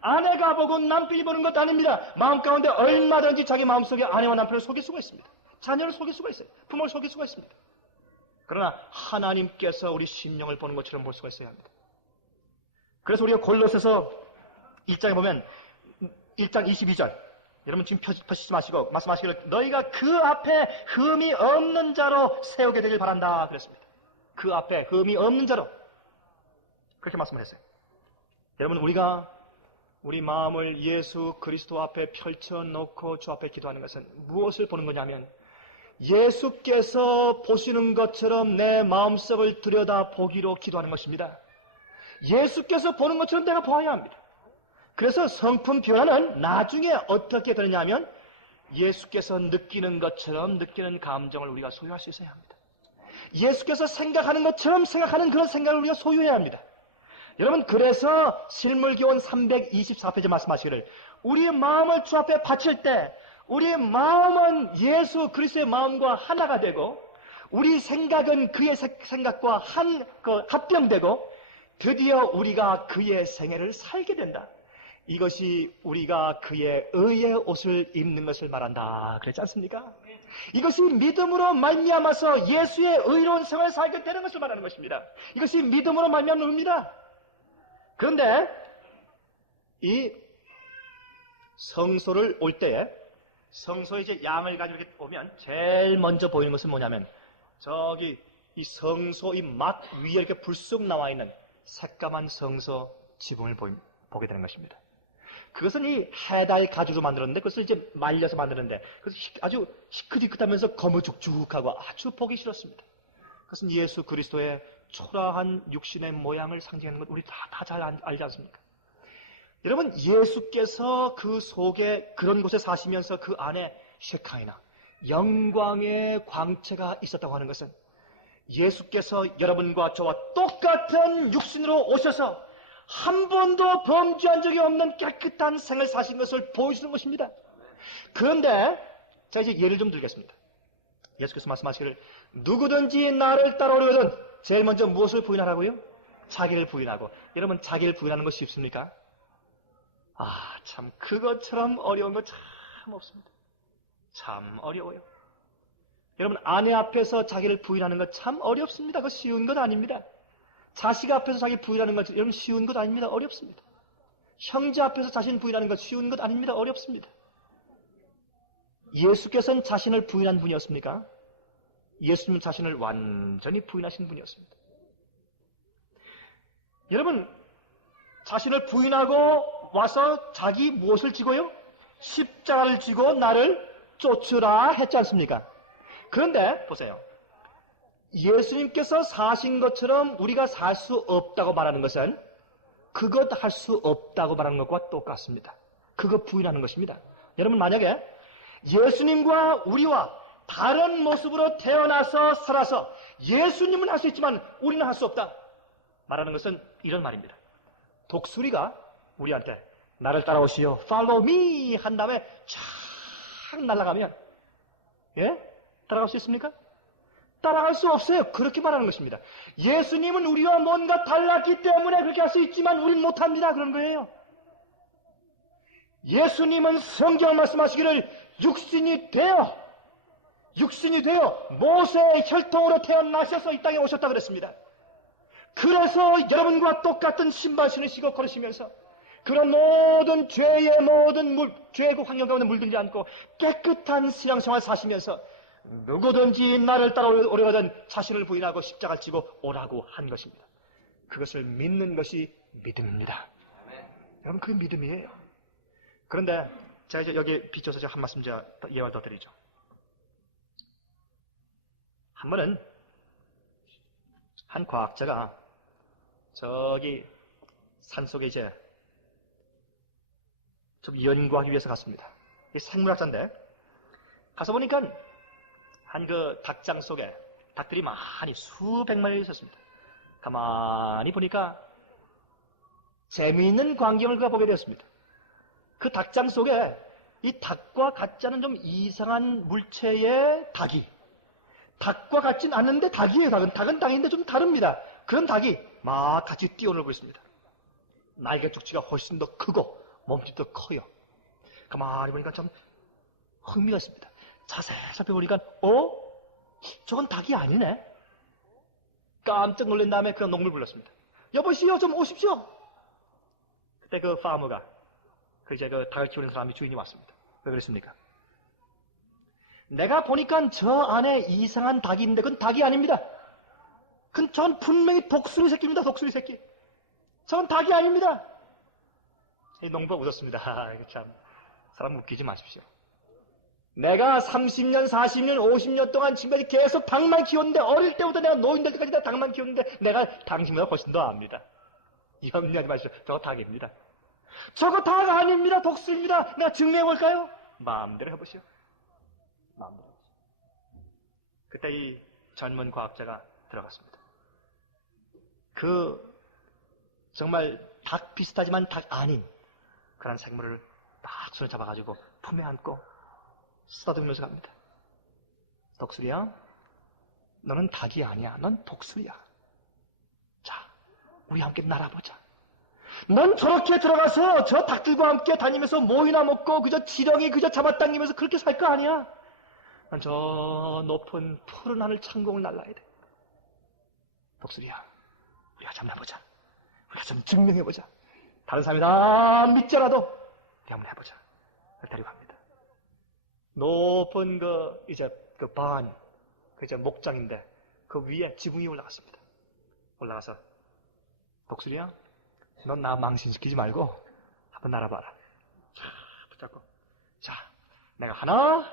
아내가 보고 남편이 보는 것도 아닙니다. 마음 가운데 얼마든지 자기 마음속에 아내와 남편을 속일 수가 있습니다. 자녀를 속일 수가 있어요. 부모를 속일 수가 있습니다. 그러나 하나님께서 우리 심령을 보는 것처럼 볼 수가 있어야 합니다. 그래서 우리가 골로새서 1장에 보면 1장 22절 여러분 지금 펴시지 마시고 말씀하시기를 너희가 그 앞에 흠이 없는 자로 세우게 되길 바란다 그랬습니다. 그 앞에 흠이 없는 자로 그렇게 말씀을 했어요. 여러분 우리가 우리 마음을 예수 그리스도 앞에 펼쳐놓고 주 앞에 기도하는 것은 무엇을 보는 거냐면 예수께서 보시는 것처럼 내 마음속을 들여다보기로 기도하는 것입니다. 예수께서 보는 것처럼 내가 보아야 합니다. 그래서 성품 변화는 나중에 어떻게 되느냐 하면 예수께서 느끼는 것처럼 느끼는 감정을 우리가 소유할 수 있어야 합니다. 예수께서 생각하는 것처럼 생각하는 그런 생각을 우리가 소유해야 합니다. 여러분 그래서 실물교원 324페이지 말씀하시기를 우리의 마음을 주 앞에 바칠 때 우리의 마음은 예수 그리스도의 마음과 하나가 되고 우리 생각은 그의 생각과 합병되고 드디어 우리가 그의 생애를 살게 된다. 이것이 우리가 그의 의의 옷을 입는 것을 말한다. 그랬지 않습니까? 이것이 믿음으로 말미암아서 예수의 의로운 생활을 살게 되는 것을 말하는 것입니다. 이것이 믿음으로 말미암는 의입니다. 그런데 이 성소를 올 때에 성소에 이제 양을 가지고 이렇게 오면 제일 먼저 보이는 것은 뭐냐면 저기 이 성소 이 막 위에 이렇게 불쑥 나와 있는 새까만 성소 지붕을 보게 되는 것입니다. 그것은 이 해달 가죽으로 만들었는데 그것을 이제 말려서 만드는데 그래서 아주 시크디크하면서 거무죽죽하고 아주 보기 싫었습니다. 그것은 예수 그리스도의 초라한 육신의 모양을 상징하는 것 우리 다 잘 알지 않습니까? 여러분 예수께서 그 속에 그런 곳에 사시면서 그 안에 쉐카이나 영광의 광채가 있었다고 하는 것은 예수께서 여러분과 저와 똑같은 육신으로 오셔서 한 번도 범죄한 적이 없는 깨끗한 생을 사신 것을 보여주는 것입니다. 그런데 자 이제 예를 좀 들겠습니다. 예수께서 말씀하시기를 누구든지 나를 따라오려거든 제일 먼저 무엇을 부인하라고요? 자기를 부인하고. 여러분 자기를 부인하는 것이 쉽습니까? 아, 참 그것처럼 어려운 거 참 없습니다. 참 어려워요. 여러분 아내 앞에서 자기를 부인하는 것 참 어렵습니다. 그거 쉬운 것 아닙니다. 자식 앞에서 자기 부인하는 것 여러분 쉬운 것 아닙니다. 어렵습니다. 형제 앞에서 자신 부인하는 것 쉬운 것 아닙니다. 어렵습니다. 예수께서는 자신을 부인한 분이었습니까? 예수님은 자신을 완전히 부인하신 분이었습니다. 여러분 자신을 부인하고 와서 자기 무엇을 지고요? 십자가를 지고 나를 쫓으라 했지 않습니까? 그런데 보세요. 예수님께서 사신 것처럼 우리가 살 수 없다고 말하는 것은 그것 할 수 없다고 말하는 것과 똑같습니다. 그거 부인하는 것입니다. 여러분 만약에 예수님과 우리와 다른 모습으로 태어나서 살아서 예수님은 할 수 있지만 우리는 할 수 없다 말하는 것은 이런 말입니다. 독수리가 우리한테 나를 따라오시오, follow me 한 다음에 쫙 날아가면 따라갈 수 있습니까? 따라갈 수 없어요. 그렇게 말하는 것입니다. 예수님은 우리와 뭔가 달랐기 때문에 그렇게 할 수 있지만 우린 못합니다. 그런 거예요. 예수님은 성경 말씀하시기를 육신이 되어 모세의 혈통으로 태어나셔서 이 땅에 오셨다 그랬습니다. 그래서 여러분과 똑같은 신발 신으시고 걸으시면서 그런 모든 죄의 죄의 환경 가운데 물들지 않고 깨끗한 신앙생활 사시면서 누구든지 나를 따라오려거든 자신을 부인하고 십자가를 지고 오라고 한 것입니다. 그것을 믿는 것이 믿음입니다. 여러분, 그게 믿음이에요. 그런데 제가 이제 여기 비춰서 한 말씀 제가 예화를 더 드리죠. 한 번은 한 과학자가 저기 산속에 이제 좀 연구하기 위해서 갔습니다. 이 생물학자인데 가서 보니까 한 그 닭장 속에 닭들이 많이 수백 마리 있었습니다. 가만히 보니까 재미있는 광경을 그가 보게 되었습니다. 그 닭장 속에 이 닭과 같지 않은 좀 이상한 물체의 닭이, 닭과 같진 않은데 닭이에요. 닭은 닭인데 좀 다릅니다. 그런 닭이 막 같이 뛰어놀고 있습니다. 날개 쪽지가 훨씬 더 크고 몸집도 커요. 가만히 보니까 참 흥미가 있습니다. 자세히 살펴보니까 저건 닭이 아니네. 깜짝 놀란 다음에 그 농부를 불렀습니다. 여보시오, 좀 오십시오. 그때 그 파머가 그 닭을 키우는 사람이 주인이 왔습니다. 왜 그랬습니까? 내가 보니까 저 안에 이상한 닭이 있는데 그건 닭이 아닙니다. 저건 분명히 독수리 새끼입니다. 독수리 새끼. 저건 닭이 아닙니다. 이 농부가 웃었습니다. 참 사람 웃기지 마십시오. 내가 30년, 40년, 50년 동안 지금까지 계속 닭만 키웠는데 어릴 때부터 내가 노인 될 때까지 다 닭만 키웠는데 내가 당신보다 훨씬 더 압니다. 염려하지 마십시오. 저거 닭입니다. 저거 닭 아닙니다. 독수리입니다. 내가 증명해볼까요? 마음대로 해보시오. 마음대로 해보시오. 그때 이 젊은 과학자가 들어갔습니다. 정말 닭 비슷하지만 닭 아닌 그런 생물을 딱 손에 잡아가지고 품에 안고 쓰다듬으면서 갑니다. 독수리야, 너는 닭이 아니야. 넌 독수리야. 자, 우리 함께 날아보자. 넌 저렇게 들어가서 저 닭들과 함께 다니면서 모이나 먹고 그저 지렁이 그저 잡아당기면서 그렇게 살 거 아니야. 난 저 높은 푸른 하늘 창공을 날아야 돼. 독수리야, 우리가 좀 해보자. 우리가 좀 증명해보자. 다른 사람이 다 믿더라도 우리 한번 해보자. 데리고 갑니다. 높은 목장인데 그 위에 지붕이 올라갔습니다. 올라가서 독수리야, 넌 나 망신시키지 말고 한번 날아봐라. 자, 붙잡고. 자, 내가 하나,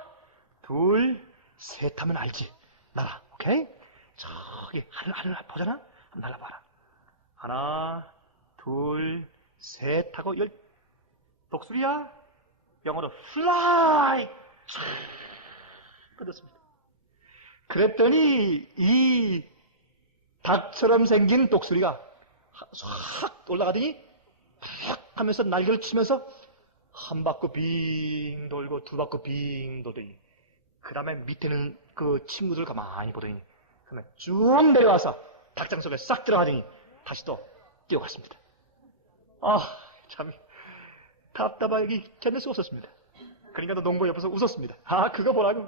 둘, 셋 하면 알지. 날아, 오케이? 저기 하늘 보잖아? 한번 날아봐라. 하나, 둘, 셋 하고 독수리야, 영어로 fly! 쫙 뻗었습니다. 그랬더니 이 닭처럼 생긴 독수리가 확 올라가더니 팍 하면서 날개를 치면서 한 바퀴 빙 돌고 두 바퀴 빙 돌더니 그 다음에 밑에는 그 친구들 가만히 보더니 그다음에 쭉 내려와서 닭장 속에 싹 들어가더니 다시 또 뛰어갔습니다. 참 답답하게 견딜 수 없었습니다. 그러니까 또 농부 옆에서 웃었습니다. 그거 보라고.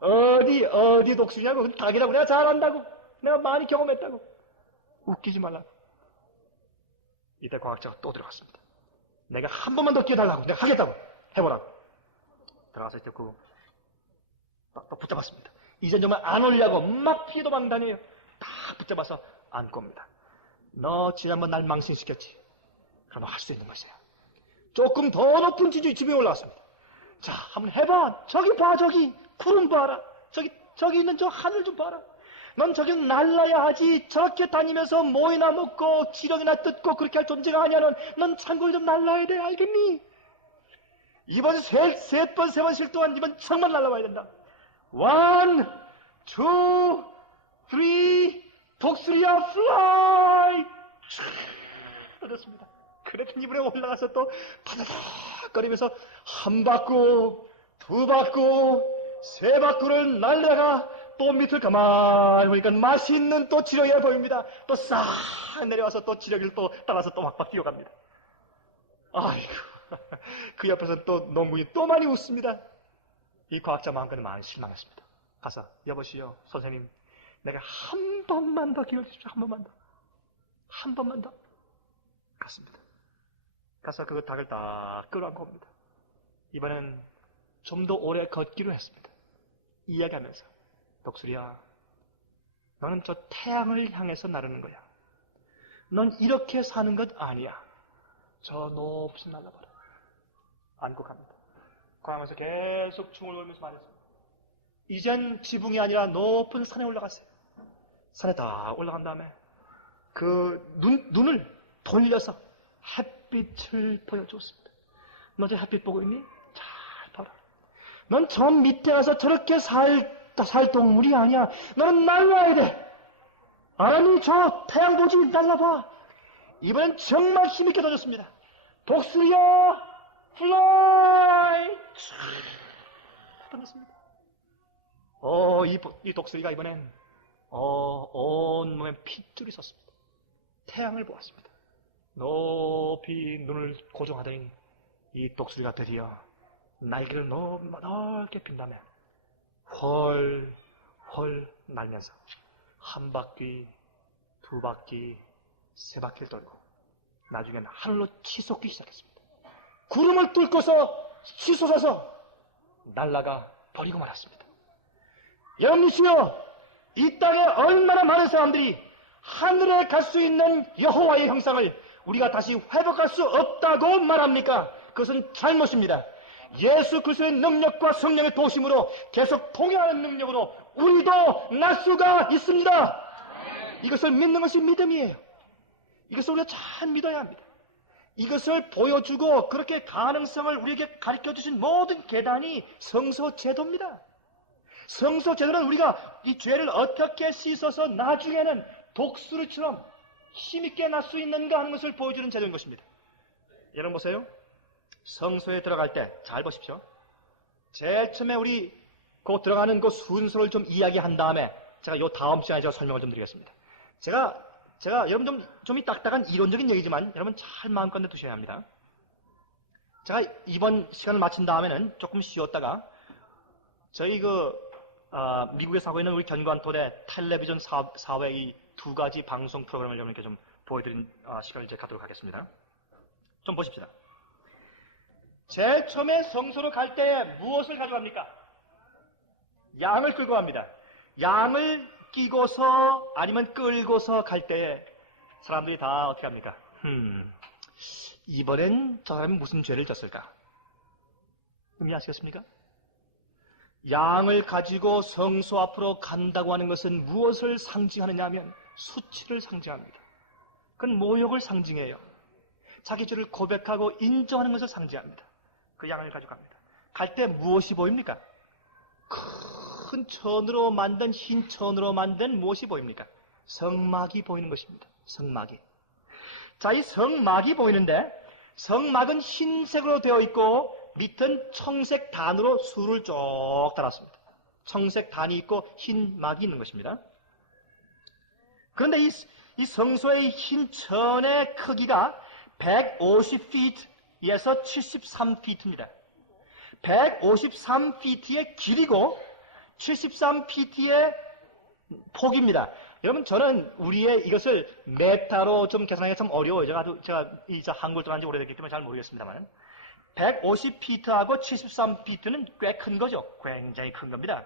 어디 독수리냐고. 닭이라고. 내가 잘 안다고. 내가 많이 경험했다고. 웃기지 말라고. 이때 과학자가 또 들어갔습니다. 내가 한 번만 더 끼워달라고. 내가 하겠다고. 해보라고. 들어가서 이제 또 붙잡았습니다. 이젠 정말 안 올려고 막 피해도 막 다녀요. 딱 붙잡아서 안고 옵니다. 너 지난번 날 망신시켰지. 그럼 할 수 있는 것이야. 조금 더 높은 지붕에 올라갔습니다. 자, 한번 해봐. 저기 봐, 저기. 구름 봐라. 저기 있는 저 하늘 좀 봐라. 넌 저기 날라야 하지. 저렇게 다니면서 모이나 먹고 지렁이나 뜯고 그렇게 할 존재가 아니야. 넌 창고를 좀 날라야 돼. 알겠니? 이번 세 번 쉴 동안 이번 정말 날라와야 된다. 1, 2, 3, 독수리야, fly! 그렇습니다. 그랬더니 이번에 올라가서 또 타닥거리면서 한 바퀴, 두 바퀴, 세 바퀴를 날다가 또 밑을 가만히 보니까 맛있는 또 지렁이가 보입니다. 또 싹 내려와서 또 지렁이를 또 따라서 또 막박 뛰어갑니다. 아이고, 그 옆에서 또 농군이 또 많이 웃습니다. 이 과학자 마음껏 많이 실망했습니다. 가서, 여보시오, 선생님, 내가 한 번만 더 기회를 주십시오. 한 번만 더. 한 번만 더. 갔습니다. 가서 그 닭을 딱 끌어안고 옵니다. 이번엔 좀 더 오래 걷기로 했습니다. 이야기하면서, 독수리야, 너는 저 태양을 향해서 나르는 거야. 넌 이렇게 사는 것 아니야. 저 높이 날아봐라. 안고 갑니다. 가면서 계속 중을 돌면서 말했습니다. 이젠 지붕이 아니라 높은 산에 올라갔어요. 산에 다 올라간 다음에 그 눈을 돌려서 햇빛을 보여줬습니다. 너 저 햇빛 보고 있니? 잘 봐라. 넌 저 밑에 가서 저렇게 살 동물이 아니야. 너는 날라야 돼. 아니, 저 태양 보지, 날라봐. 이번엔 정말 힘있게 던졌습니다. 독수리야, 플라이! 던졌습니다. 이 독수리가 이번엔 온몸에 핏줄이 섰습니다. 태양을 보았습니다. 높이 눈을 고정하더니 이 독수리가 드디어 날개를 넓게 핀 다음에 헐 날면서 한 바퀴, 두 바퀴, 세 바퀴를 돌고 나중에는 하늘로 치솟기 시작했습니다. 구름을 뚫고서 치솟아서 날아가 버리고 말았습니다. 여러분이시여, 이 땅에 얼마나 많은 사람들이 하늘에 갈 수 있는 여호와의 형상을 우리가 다시 회복할 수 없다고 말합니까? 그것은 잘못입니다. 예수 그리스도의 능력과 성령의 도심으로 계속 통행하는 능력으로 우리도 날 수가 있습니다. 이것을 믿는 것이 믿음이에요. 이것을 우리가 잘 믿어야 합니다. 이것을 보여주고 그렇게 가능성을 우리에게 가르쳐주신 모든 계단이 성서제도입니다. 성서제도는 우리가 이 죄를 어떻게 씻어서 나중에는 독수리처럼 힘있게 날 수 있는가 하는 것을 보여주는 제도인 것입니다. 여러분 보세요. 성소에 들어갈 때 잘 보십시오. 제일 처음에 우리 그 들어가는 그 순서를 좀 이야기한 다음에 제가 이 다음 시간에 제가 설명을 좀 드리겠습니다. 제가 여러분 좀 딱딱한 이론적인 얘기지만 여러분 잘 마음껏 두셔야 합니다. 제가 이번 시간을 마친 다음에는 조금 쉬었다가 저희 미국에 사고 있는 우리 견관토대 텔레비전 사회 이 두 가지 방송 프로그램을 여러분께 좀 보여드린 시간을 이제 갖도록 하겠습니다. 좀 보십시다. 제일 처음에 성소로 갈 때 무엇을 가져갑니까? 양을 끌고 갑니다. 양을 끼고서 아니면 끌고서 갈 때에 사람들이 다 어떻게 합니까? 이번엔 저 사람이 무슨 죄를 졌을까? 의미하시겠습니까? 양을 가지고 성소 앞으로 간다고 하는 것은 무엇을 상징하느냐 하면 수치를 상징합니다. 그건 모욕을 상징해요. 자기 죄를 고백하고 인정하는 것을 상징합니다. 그 양을 가져갑니다. 갈 때 무엇이 보입니까? 큰 천으로 만든 흰 천으로 만든 무엇이 보입니까? 성막이 보이는 것입니다. 성막이. 자, 이 성막이 보이는데 성막은 흰색으로 되어 있고 밑은 청색 단으로 술을 쭉 달았습니다. 청색 단이 있고 흰 막이 있는 것입니다. 그런데 이 성소의 흰 천의 크기가 150feet에서 73feet입니다. 153feet의 길이고 73feet의 폭입니다. 여러분, 저는 이것을 메타로 좀 계산하기가 참 어려워요. 제가 한국을 떠난 지 오래됐기 때문에 잘 모르겠습니다만 150feet하고 73feet는 꽤 큰 거죠. 굉장히 큰 겁니다.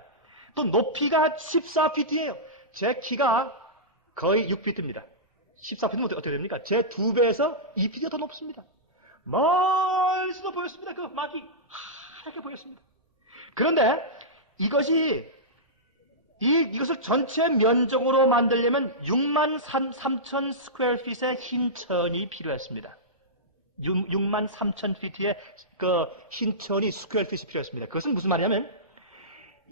또 높이가 14feet예요. 제 키가 거의 6feet입니다. 14feet면 어떻게 됩니까? 제 2배에서 2feet가 더 높습니다. 멀리서도 보였습니다. 그 막이 하얗게 보였습니다. 그런데 이것을 전체 면적으로 만들려면 63,000 스퀘어핏의 흰 천이 필요했습니다. 63,000피트의 그 흰 천이 스퀘어핏이 필요했습니다. 그것은 무슨 말이냐면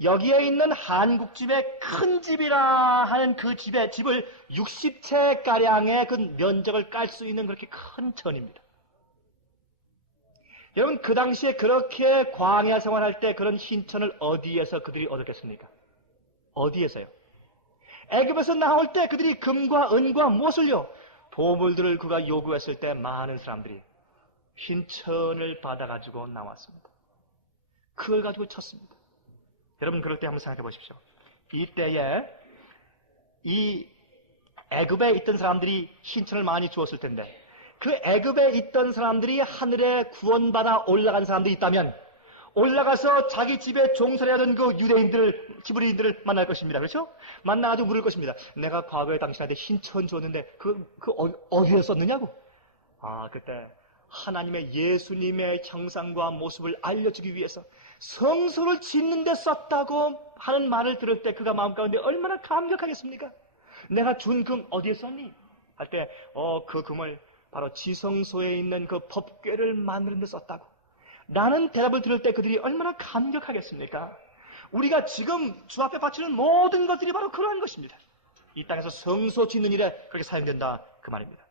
여기에 있는 한국집의 큰 집이라 하는 그 집을 60채가량의 그 면적을 깔 수 있는 그렇게 큰 천입니다. 여러분, 그 당시에 그렇게 광야 생활할 때 그런 신천을 어디에서 그들이 얻었겠습니까? 어디에서요? 애굽에서 나올 때 그들이 금과 은과 무엇을요? 보물들을 그가 요구했을 때 많은 사람들이 신천을 받아가지고 나왔습니다. 그걸 가지고 쳤습니다. 여러분, 그럴 때 한번 생각해 보십시오. 이때에 이 애굽에 있던 사람들이 신천을 많이 주었을 텐데, 그 애굽에 있던 사람들이 하늘에 구원받아 올라간 사람들이 있다면 올라가서 자기 집에 종살이 하던 그 유대인들을, 히브리인들을 만날 것입니다. 그렇죠? 만나가지고 물을 것입니다. 내가 과거에 당신한테 신천 줬는데 어디에 썼느냐고? 그때 하나님의 예수님의 형상과 모습을 알려주기 위해서 성소를 짓는 데 썼다고 하는 말을 들을 때 그가 마음 가운데 얼마나 감격하겠습니까? 내가 준 금 어디에 썼니? 할 때 그 금을 바로 지성소에 있는 그 법궤를 만드는 데 썼다고. 라는 대답을 들을 때 그들이 얼마나 감격하겠습니까? 우리가 지금 주 앞에 바치는 모든 것들이 바로 그러한 것입니다. 이 땅에서 성소 짓는 일에 그렇게 사용된다, 그 말입니다.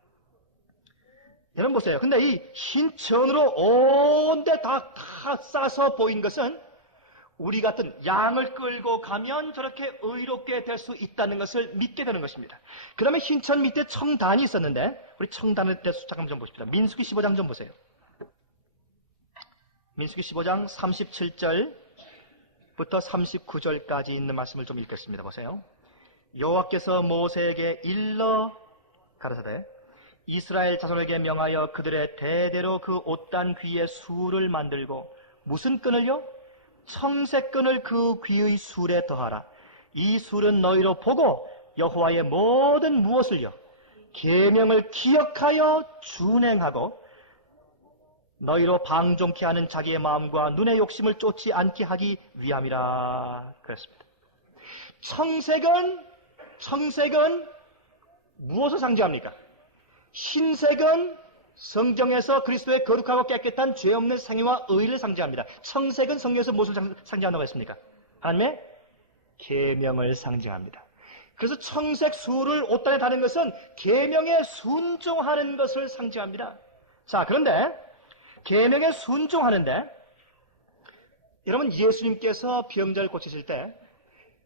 여러분 보세요. 근데 이 신천으로 온데 다 싸서 보인 것은 우리 같은 양을 끌고 가면 저렇게 의롭게 될 수 있다는 것을 믿게 되는 것입니다. 그 다음에 신천 밑에 청단이 있었는데, 우리 청단을 때 잠깐 좀 보십시다. 민수기 15장 좀 보세요. 민수기 15장 37절부터 39절까지 있는 말씀을 좀 읽겠습니다. 보세요. 여호와께서 모세에게 일러 가라사대 이스라엘 자손에게 명하여 그들의 대대로 그 옷단 귀에 수를 만들고 무슨 끈을요? 청색끈을 그 귀의 술에 더하라. 이 술은 너희로 보고 여호와의 모든 무엇을요? 계명을 기억하여 준행하고 너희로 방종케 하는 자기의 마음과 눈의 욕심을 쫓지 않게 하기 위함이라. 그랬습니다. 청색은 무엇을 상징합니까? 흰색은 성경에서 그리스도의 거룩하고 깨끗한 죄 없는 생애와 의를 상징합니다. 청색은 성경에서 무엇을 상징한다고 했습니까? 하나님의 계명을 상징합니다. 그래서 청색 수를 옷단에 다는 것은 계명에 순종하는 것을 상징합니다. 자, 그런데 계명에 순종하는데 여러분, 예수님께서 병자를 고치실 때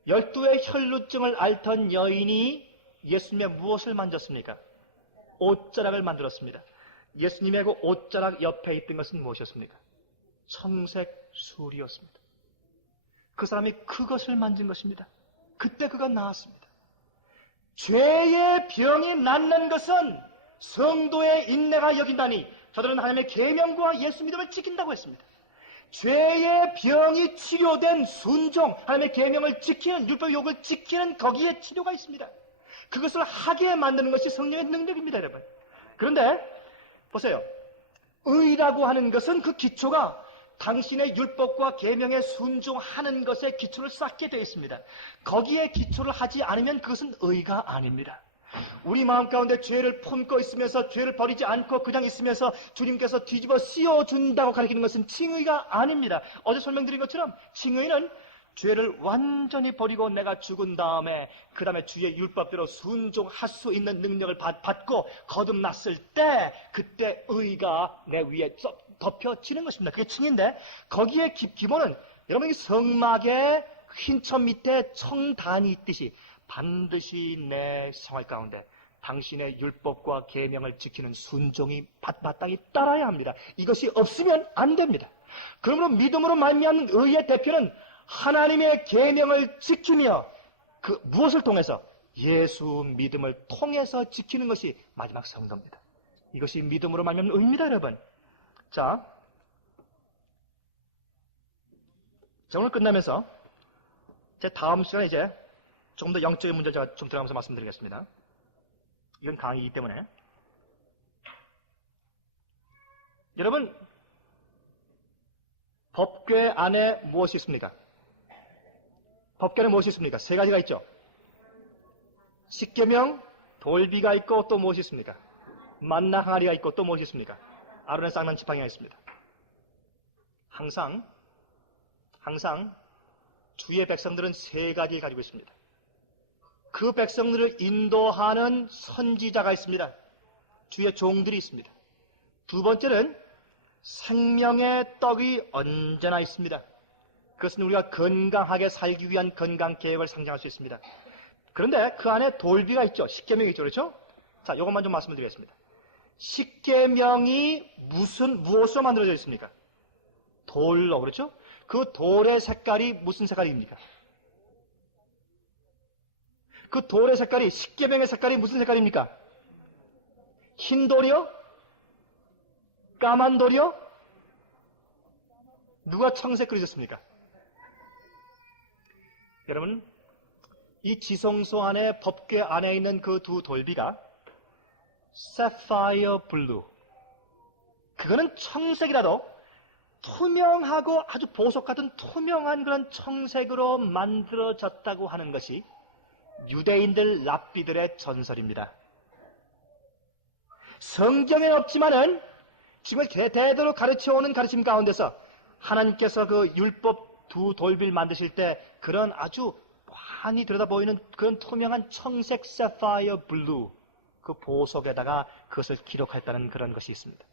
12의 혈루증을 앓던 여인이 예수님의 무엇을 만졌습니까? 옷자락을 만들었습니다. 예수님의 그 옷자락 옆에 있던 것은 무엇이었습니까? 청색 술이었습니다. 그 사람이 그것을 만진 것입니다. 그때 그가 나았습니다. 죄의 병이 낫는 것은 성도의 인내가 여긴다니 저들은 하나님의 계명과 예수 믿음을 지킨다고 했습니다. 죄의 병이 치료된 순종, 하나님의 계명을 지키는, 율법의 욕을 지키는 거기에 치료가 있습니다. 그것을 하게 만드는 것이 성령의 능력입니다, 여러분. 그런데 보세요. 의라고 하는 것은 그 기초가 당신의 율법과 계명에 순종하는 것에 기초를 쌓게 되어 있습니다. 거기에 기초를 하지 않으면 그것은 의가 아닙니다. 우리 마음 가운데 죄를 품고 있으면서 죄를 버리지 않고 그냥 있으면서 주님께서 뒤집어 씌워준다고 가르치는 것은 칭의가 아닙니다. 어제 설명드린 것처럼 칭의는 죄를 완전히 버리고 내가 죽은 다음에 그 다음에 주의 율법대로 순종할 수 있는 능력을 받고 거듭났을 때 그때 의가 내 위에 덮여지는 것입니다. 그게 칭인데 거기에 기본은 여러분이 성막에 흰천 밑에 청단이 있듯이 반드시 내 생활 가운데 당신의 율법과 계명을 지키는 순종이 마땅히 따라야 합니다. 이것이 없으면 안 됩니다. 그러므로 믿음으로 말미암는 의의 대표는 하나님의 계명을 지키며 그 무엇을 통해서? 예수 믿음을 통해서 지키는 것이 마지막 성도입니다. 이것이 믿음으로 말미암는 의입니다, 여러분. 자, 오늘 끝나면서 제 다음 시간에 이제 조금 더 영적인 문제 제가 좀 들어가면서 말씀드리겠습니다. 이건 강의이기 때문에. 여러분, 법궤 안에 무엇이 있습니까? 법궤는 무엇이 있습니까? 세 가지가 있죠. 십계명, 돌비가 있고 또 무엇이 있습니까? 만나 항아리가 있고 또 무엇이 있습니까? 아론의 쌍난 지팡이가 있습니다. 항상 주의 백성들은 세 가지를 가지고 있습니다. 그 백성들을 인도하는 선지자가 있습니다. 주의 종들이 있습니다. 두 번째는 생명의 떡이 언제나 있습니다. 그것은 우리가 건강하게 살기 위한 건강 계획을 상징할 수 있습니다. 그런데 그 안에 돌비가 있죠. 십계명이 있죠. 그렇죠? 자, 이것만 좀 말씀을 드리겠습니다. 십계명이 무엇으로 만들어져 있습니까? 돌로, 그렇죠? 그 돌의 색깔이 무슨 색깔입니까? 그 돌의 색깔이, 십계명의 색깔이 무슨 색깔입니까? 흰 돌이요? 까만 돌이요? 누가 청색 그리셨습니까? 여러분, 이 지성소 안에, 법궤 안에 있는 그 두 돌비가 sapphire blue, 그거는 청색이라도 투명하고 아주 보석 같은 투명한 그런 청색으로 만들어졌다고 하는 것이 유대인들 랍비들의 전설입니다. 성경에 없지만은 지금 대대로 가르쳐오는 가르침 가운데서 하나님께서 그 율법 두 돌비를 만드실 때 그런 아주 환히 들여다 보이는 그런 투명한 청색 sapphire blue, 그 보석에다가 그것을 기록했다는 그런 것이 있습니다.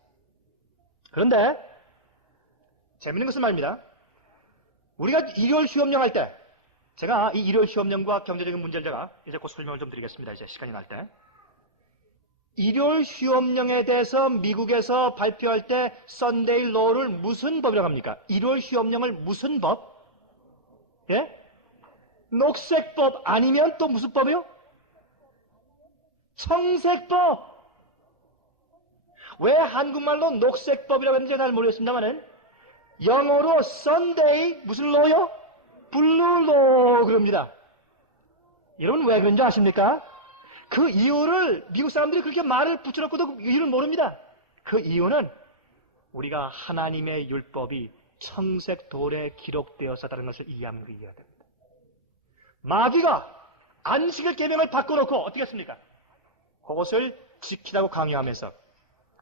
그런데 재밌는 것은 말입니다. 우리가 일요일 휴업령 할 때, 제가 이 일요일 휴업령과 경제적인 문제를 제가 이제 곧 설명을 좀 드리겠습니다. 이제 시간이 날 때. 일요일 휴업령에 대해서 미국에서 발표할 때 썬데이 로우를 무슨 법이라고 합니까? 일요일 휴업령을 무슨 법? 예? 녹색법 아니면 또 무슨 법이요? 청색법. 왜 한국말로 녹색법이라고 했는지 잘 모르겠습니다만은 영어로 Sunday 무슨 로요? 블루 로 그럽니다. 여러분 왜 그런지 아십니까? 그 이유를 미국 사람들이 그렇게 말을 붙여놓고도 그 이유를 모릅니다. 그 이유는 우리가 하나님의 율법이 청색 돌에 기록되었다는 것을 이해하면 이해가 됩니다. 마귀가 안식일 계명을 바꿔놓고 어떻게 했습니까? 그것을 지키라고 강요하면서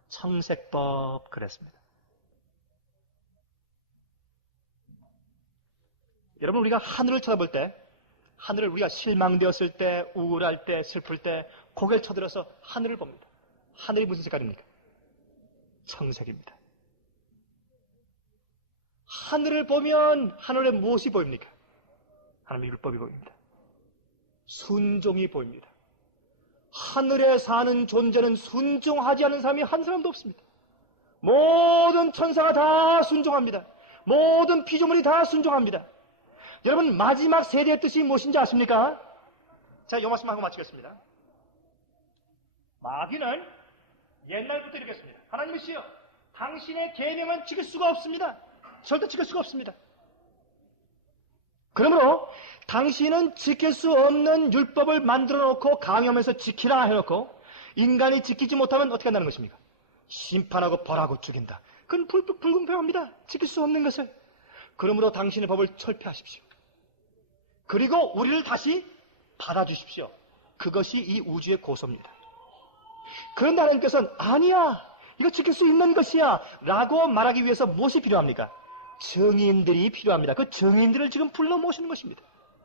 청색법 그랬습니다. 여러분 우리가 하늘을 쳐다볼 때, 하늘을 우리가 실망되었을 때, 우울할 때, 슬플 때 고개를 쳐들어서 하늘을 봅니다. 하늘이 무슨 색깔입니까? 청색입니다. 하늘을 보면 하늘에 무엇이 보입니까? 하나님의 율법이 보입니다. 순종이 보입니다. 하늘에 사는 존재는 순종하지 않은 사람이 한 사람도 없습니다. 모든 천사가 다 순종합니다. 모든 피조물이 다 순종합니다. 여러분 마지막 세대의 뜻이 무엇인지 아십니까? 자, 이 말씀하고 마치겠습니다. 마귀는 옛날부터 이렇게 했습니다. 하나님이시여, 당신의 계명은 지킬 수가 없습니다. 절대 지킬 수가 없습니다. 그러므로 당신은 지킬 수 없는 율법을 만들어 놓고 강요하면서 지키라 해놓고 인간이 지키지 못하면 어떻게 한다는 것입니까? 심판하고 벌하고 죽인다. 그건 불공평합니다. 지킬 수 없는 것을. 그러므로 당신의 법을 철폐하십시오. 그리고 우리를 다시 받아주십시오. 그것이 이 우주의 고소입니다. 그런데 하나님께서는 아니야, 이거 지킬 수 있는 것이야 라고 말하기 위해서 무엇이 필요합니까? 증인들이 필요합니다. 그 증인들을 지금 불러 모시는 것입니다.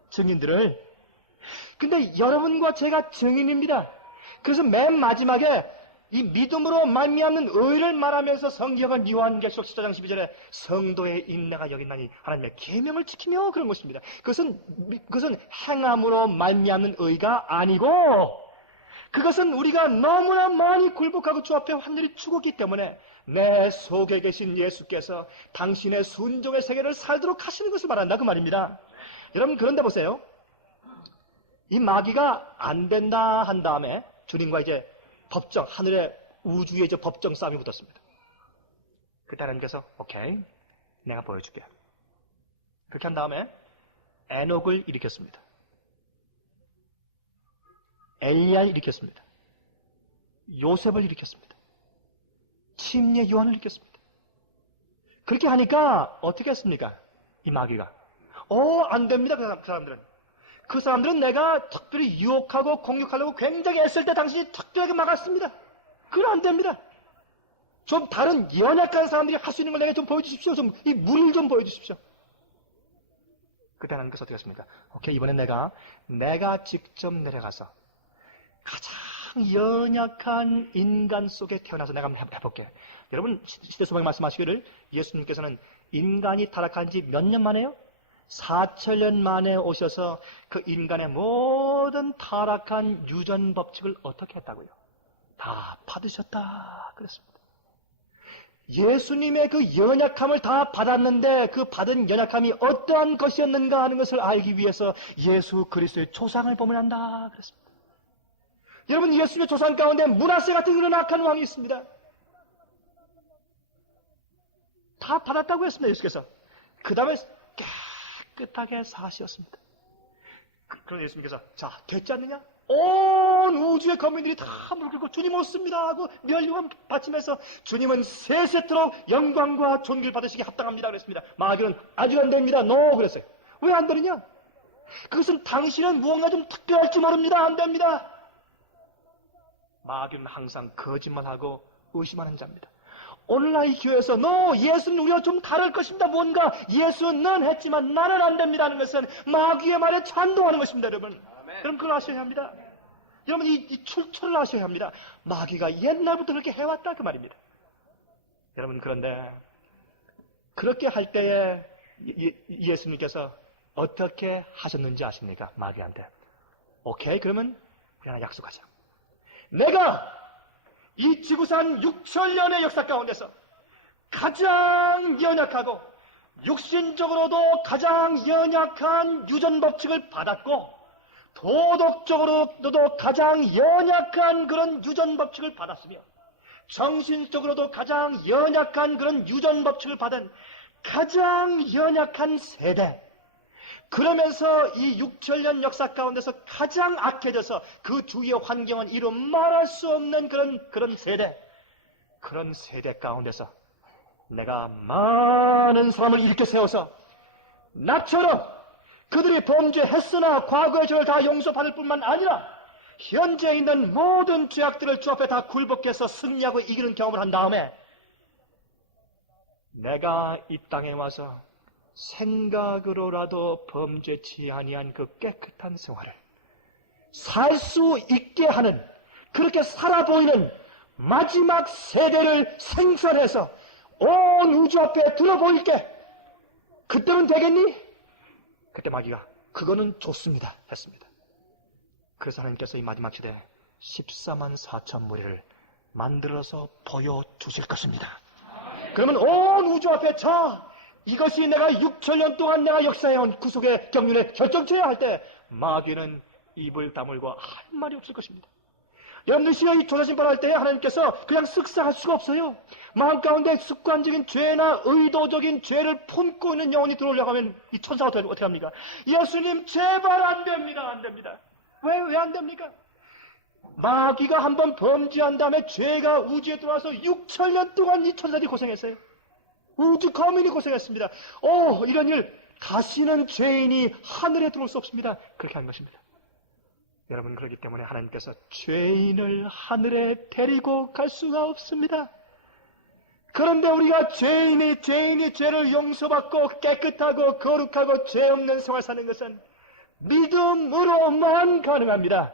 증인들을. 근데 여러분과 제가 증인입니다. 그래서 맨 마지막에 이 믿음으로 말미암는 의를 말하면서 성경은 요한계시록 14장 12절에 성도의 인내가 여기 있나니 하나님의 계명을 지키며 그런 것입니다. 그것은 행함으로 말미암는 의가 아니고 그것은 우리가 너무나 많이 굴복하고 주 앞에 완전히 죽었기 때문에 내 속에 계신 예수께서 당신의 순종의 세계를 살도록 하시는 것을 말한다 그 말입니다. 여러분 그런데 보세요. 이 마귀가 안 된다 한 다음에 주님과 이제 법정, 하늘의 우주의 이제 법정 싸움이 붙었습니다. 그때 하나님께서 오케이, 내가 보여줄게. 그렇게 한 다음에 에녹을 일으켰습니다. 엘리야를 일으켰습니다. 요셉을 일으켰습니다. 침례 요한을 일으켰습니다. 그렇게 하니까 어떻게 했습니까? 이 마귀가. 안 됩니다. 그 사람들은 내가 특별히 유혹하고 공격하려고 굉장히 애쓸 때 당신이 특별하게 막았습니다. 그건 안 됩니다. 좀 다른 연약한 사람들이 할 수 있는 걸 내가 좀 보여주십시오. 좀 이 물을 좀 보여주십시오. 그때 하나님께서 어떻게 했습니까? 오케이, 이번엔 내가 직접 내려가서 가장 연약한 인간 속에 태어나서 내가 한번 해볼게. 여러분, 시대소망이 말씀하시기를 예수님께서는 인간이 타락한 지 몇 년 만에요? 4천년 만에 오셔서 그 인간의 모든 타락한 유전 법칙을 어떻게 했다고요? 다 받으셨다 그랬습니다. 예수님의 그 연약함을 다 받았는데 그 받은 연약함이 어떠한 것이었는가 하는 것을 알기 위해서 예수 그리스도의 조상을 보면 한다 그랬습니다. 여러분, 예수님의 조상 가운데 므낫세 같은 그런 악한 왕이 있습니다. 다 받았다고 했습니다. 예수께서. 그 다음에 깨끗하게 사시었습니다. 그런 예수님께서 자, 됐지 않느냐? 온 우주의 거민들이 다 무릎 꿇고 주님 없습니다 하고 멸류관 바치면서 주님은 세세토록 영광과 존귀를 받으시기 합당합니다 그랬습니다. 마귀는 아직 안 됩니다. 노 그랬어요. 왜 안 되느냐? 그것은 당신은 무언가 좀 특별할지 모릅니다. 안 됩니다. 마귀는 항상 거짓말하고 의심하는 자입니다. 오늘날 이 교회에서 너 예수는 우리와 좀 다를 것입니다. 뭔가 예수는 했지만 나는 안 됩니다 하는 것은 마귀의 말에 찬동하는 것입니다. 여러분, 여러분 그걸 아셔야 합니다. 여러분 이 출처를 아셔야 합니다. 마귀가 옛날부터 그렇게 해왔다 그 말입니다. 여러분, 그런데 그렇게 할 때에 예수님께서 어떻게 하셨는지 아십니까? 마귀한테. 오케이, 그러면 우리 하나 약속하자. 내가 이 지구상 6천년의 역사 가운데서 가장 연약하고 육신적으로도 가장 연약한 유전 법칙을 받았고 도덕적으로도 가장 연약한 그런 유전 법칙을 받았으며 정신적으로도 가장 연약한 그런 유전 법칙을 받은 가장 연약한 세대, 그러면서 이 6천년 역사 가운데서 가장 악해져서 그 주위의 환경은 이루 말할 수 없는 그런 세대, 그런 세대 가운데서 내가 많은 사람을 일으켜 세워서 나처럼 그들이 범죄했으나 과거의 죄를 다 용서받을 뿐만 아니라 현재 있는 모든 죄악들을 주 앞에 다 굴복해서 승리하고 이기는 경험을 한 다음에 내가 이 땅에 와서 생각으로라도 범죄치 아니한 그 깨끗한 생활을 살 수 있게 하는, 그렇게 살아 보이는 마지막 세대를 생산해서 온 우주 앞에 들어보일게. 그때는 되겠니? 그때 마귀가 그거는 좋습니다 했습니다. 그래서 하나님께서 이 마지막 시대에 14만 4천 무리를 만들어서 보여주실 것입니다. 그러면 온 우주 앞에 자, 이것이 내가 6천년 동안 내가 역사해온 구속의 경륜의 결정체야 할 때 마귀는 입을 다물고 할 말이 없을 것입니다. 여러분들 시간이 조사심判할 때 하나님께서 그냥 쓱싹할 수가 없어요. 마음 가운데 습관적인 죄나 의도적인 죄를 품고 있는 영혼이 들어오려고 하면 이 천사가 어떻게 합니까? 예수님 제발 안 됩니다. 안 됩니다. 왜 안 됩니까? 마귀가 한번 범죄한 다음에 죄가 우주에 들어와서 6천년 동안 이 천사들이 고생했어요. 우주 거민이 고생했습니다. 이런 일, 다시는 죄인이 하늘에 들어올 수 없습니다. 그렇게 한 것입니다. 여러분, 그렇기 때문에 하나님께서 죄인을 하늘에 데리고 갈 수가 없습니다. 그런데 우리가 죄인이 죄를 용서받고 깨끗하고 거룩하고 죄 없는 생활 사는 것은 믿음으로만 가능합니다.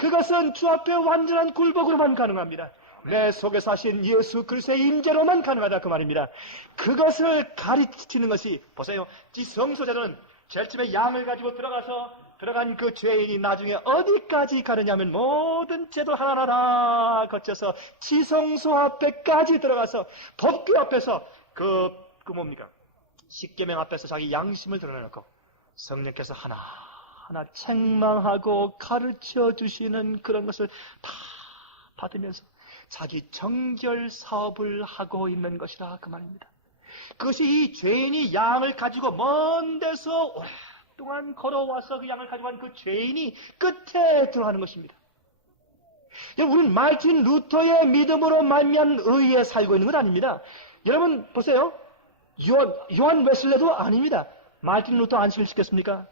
그것은 주 앞에 완전한 굴복으로만 가능합니다. 내 속에 사신 예수 그리스도의 임재로만 가능하다 그 말입니다. 그것을 가르치는 것이, 보세요, 지성소자들은 제일 처음에 양을 가지고 들어간 그 죄인이 나중에 어디까지 가느냐면 모든 죄도 하나하나 다 거쳐서 지성소 앞에까지 들어가서 법궤 앞에서 그 뭡니까? 십계명 앞에서 자기 양심을 드러내놓고 성령께서 하나하나 책망하고 가르쳐 주시는 그런 것을 다 받으면서 자기 정결 사업을 하고 있는 것이라 그 말입니다. 그것이 이 죄인이 양을 가지고 먼 데서 오랫동안 걸어와서 그 양을 가지고 간 그 죄인이 끝에 들어가는 것입니다. 우리는 마르틴 루터의 믿음으로 말미암은 의에 살고 있는 건 아닙니다. 여러분 보세요. 요한 웨슬레도 아닙니다. 마르틴 루터 안식을 지켰습니까?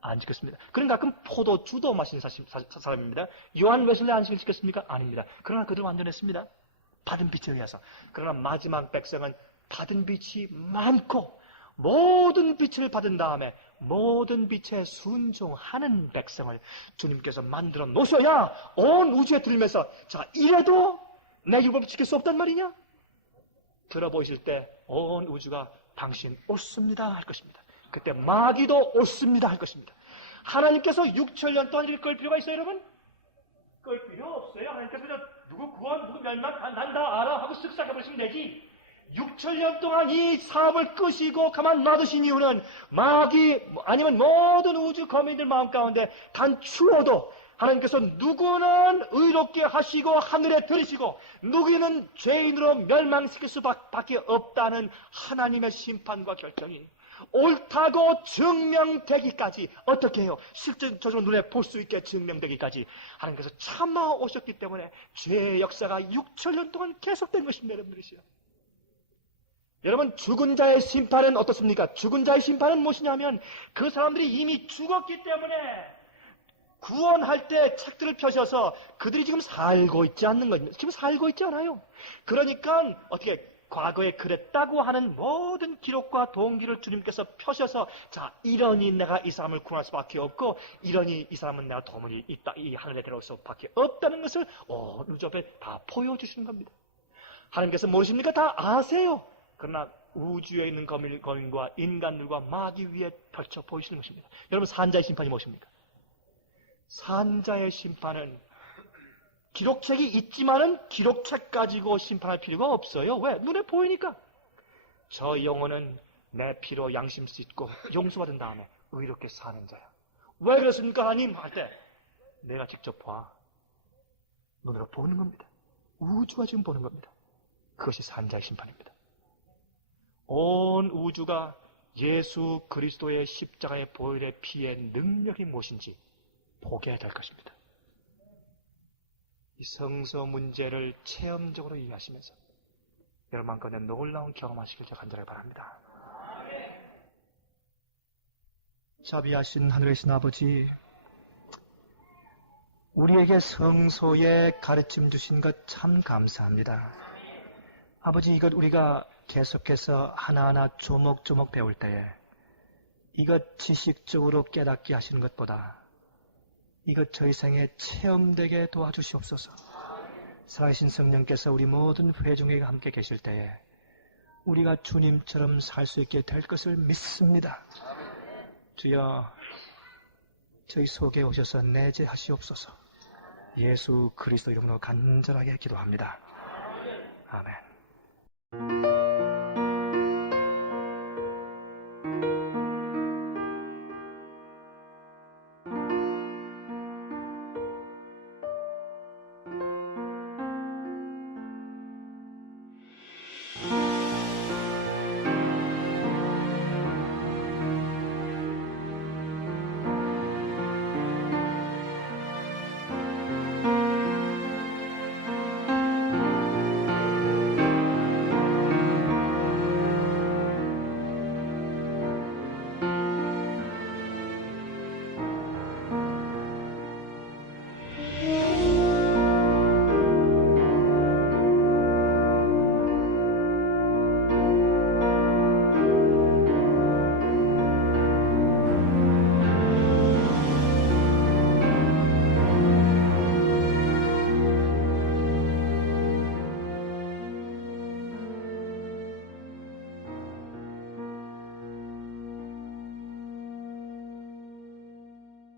안 지켰습니다. 그는 가끔 포도주도 마시는 사람입니다. 요한 웨슬레 안식을 지켰습니까? 아닙니다. 그러나 그들은 완전했습니다. 받은 빛에 의해서. 그러나 마지막 백성은 받은 빛이 많고 모든 빛을 받은 다음에 모든 빛에 순종하는 백성을 주님께서 만들어 놓으셔야 온 우주에 들면서 자, 이래도 내 율법을 지킬 수 없단 말이냐? 들어보실 때 온 우주가 당신 옳습니다 할 것입니다. 그때 마귀도 옳습니다 할 것입니다. 하나님께서 6천년 동안 이렇게 끌 필요가 있어요, 여러분? 끌 필요 없어요. 하나님께서 누구 구원, 누구 멸망, 난 다 알아 하고 쓱 싹해버리시면 되지. 6천년 동안 이 사업을 끄시고 가만 놔두신 이유는 마귀 아니면 모든 우주 거민들 마음 가운데 단 추워도 하나님께서 누구는 의롭게 하시고 하늘에 들으시고 누구는 죄인으로 멸망시킬 수밖에 없다는 하나님의 심판과 결정이 옳다고 증명되기까지 어떻게 해요? 실질적으로 눈에 볼 수 있게 증명되기까지 하나님께서 참아 오셨기 때문에 죄의 역사가 6천년 동안 계속된 것입니다. 여러분들이시요. 여러분, 죽은 자의 심판은 어떻습니까? 죽은 자의 심판은 무엇이냐면 그 사람들이 이미 죽었기 때문에 구원할 때 책들을 펴셔서 그들이 지금 살고 있지 않는 겁니다. 지금 살고 있지 않아요. 그러니까 어떻게 과거에 그랬다고 하는 모든 기록과 동기를 주님께서 펴셔서 자, 이러니 내가 이 사람을 구원할 수밖에 없고 이러니 이 사람은 내가 도문이 있다, 이 하늘에 들어올 수밖에 없다는 것을 우주 앞에 다 보여주시는 겁니다. 하나님께서 모르십니까? 다 아세요. 그러나 우주에 있는 거민과 인간들과 마귀 위에 펼쳐 보이시는 것입니다. 여러분, 산자의 심판이 무엇입니까? 산자의 심판은 기록책이 있지만은 기록책 가지고 심판할 필요가 없어요. 왜? 눈에 보이니까. 저 영혼은 내 피로 양심 씻고 용서받은 다음에 의롭게 사는 자야. 왜 그렇습니까, 하나님? 할 때 내가 직접 봐. 눈으로 보는 겁니다. 우주가 지금 보는 겁니다. 그것이 산자의 심판입니다. 온 우주가 예수 그리스도의 십자가의 보혈의 피의 능력이 무엇인지 보게 될 것입니다. 이 성서 문제를 체험적으로 이해하시면서 여러분 한꺼번에 놀라운 경험하시길 제가 간절하게 바랍니다. 자비하신 하늘의 신 아버지, 우리에게 성소에 가르침 주신 것 참 감사합니다. 아버지, 이것 우리가 계속해서 하나하나 조목조목 배울 때에 이것 지식적으로 깨닫게 하시는 것보다 이것 저희 생에 체험되게 도와주시옵소서. 살아계신 성령께서 우리 모든 회중에게 함께 계실 때에 우리가 주님처럼 살 수 있게 될 것을 믿습니다. 주여, 저희 속에 오셔서 내재하시옵소서. 예수 그리스도 이름으로 간절하게 기도합니다. 아멘.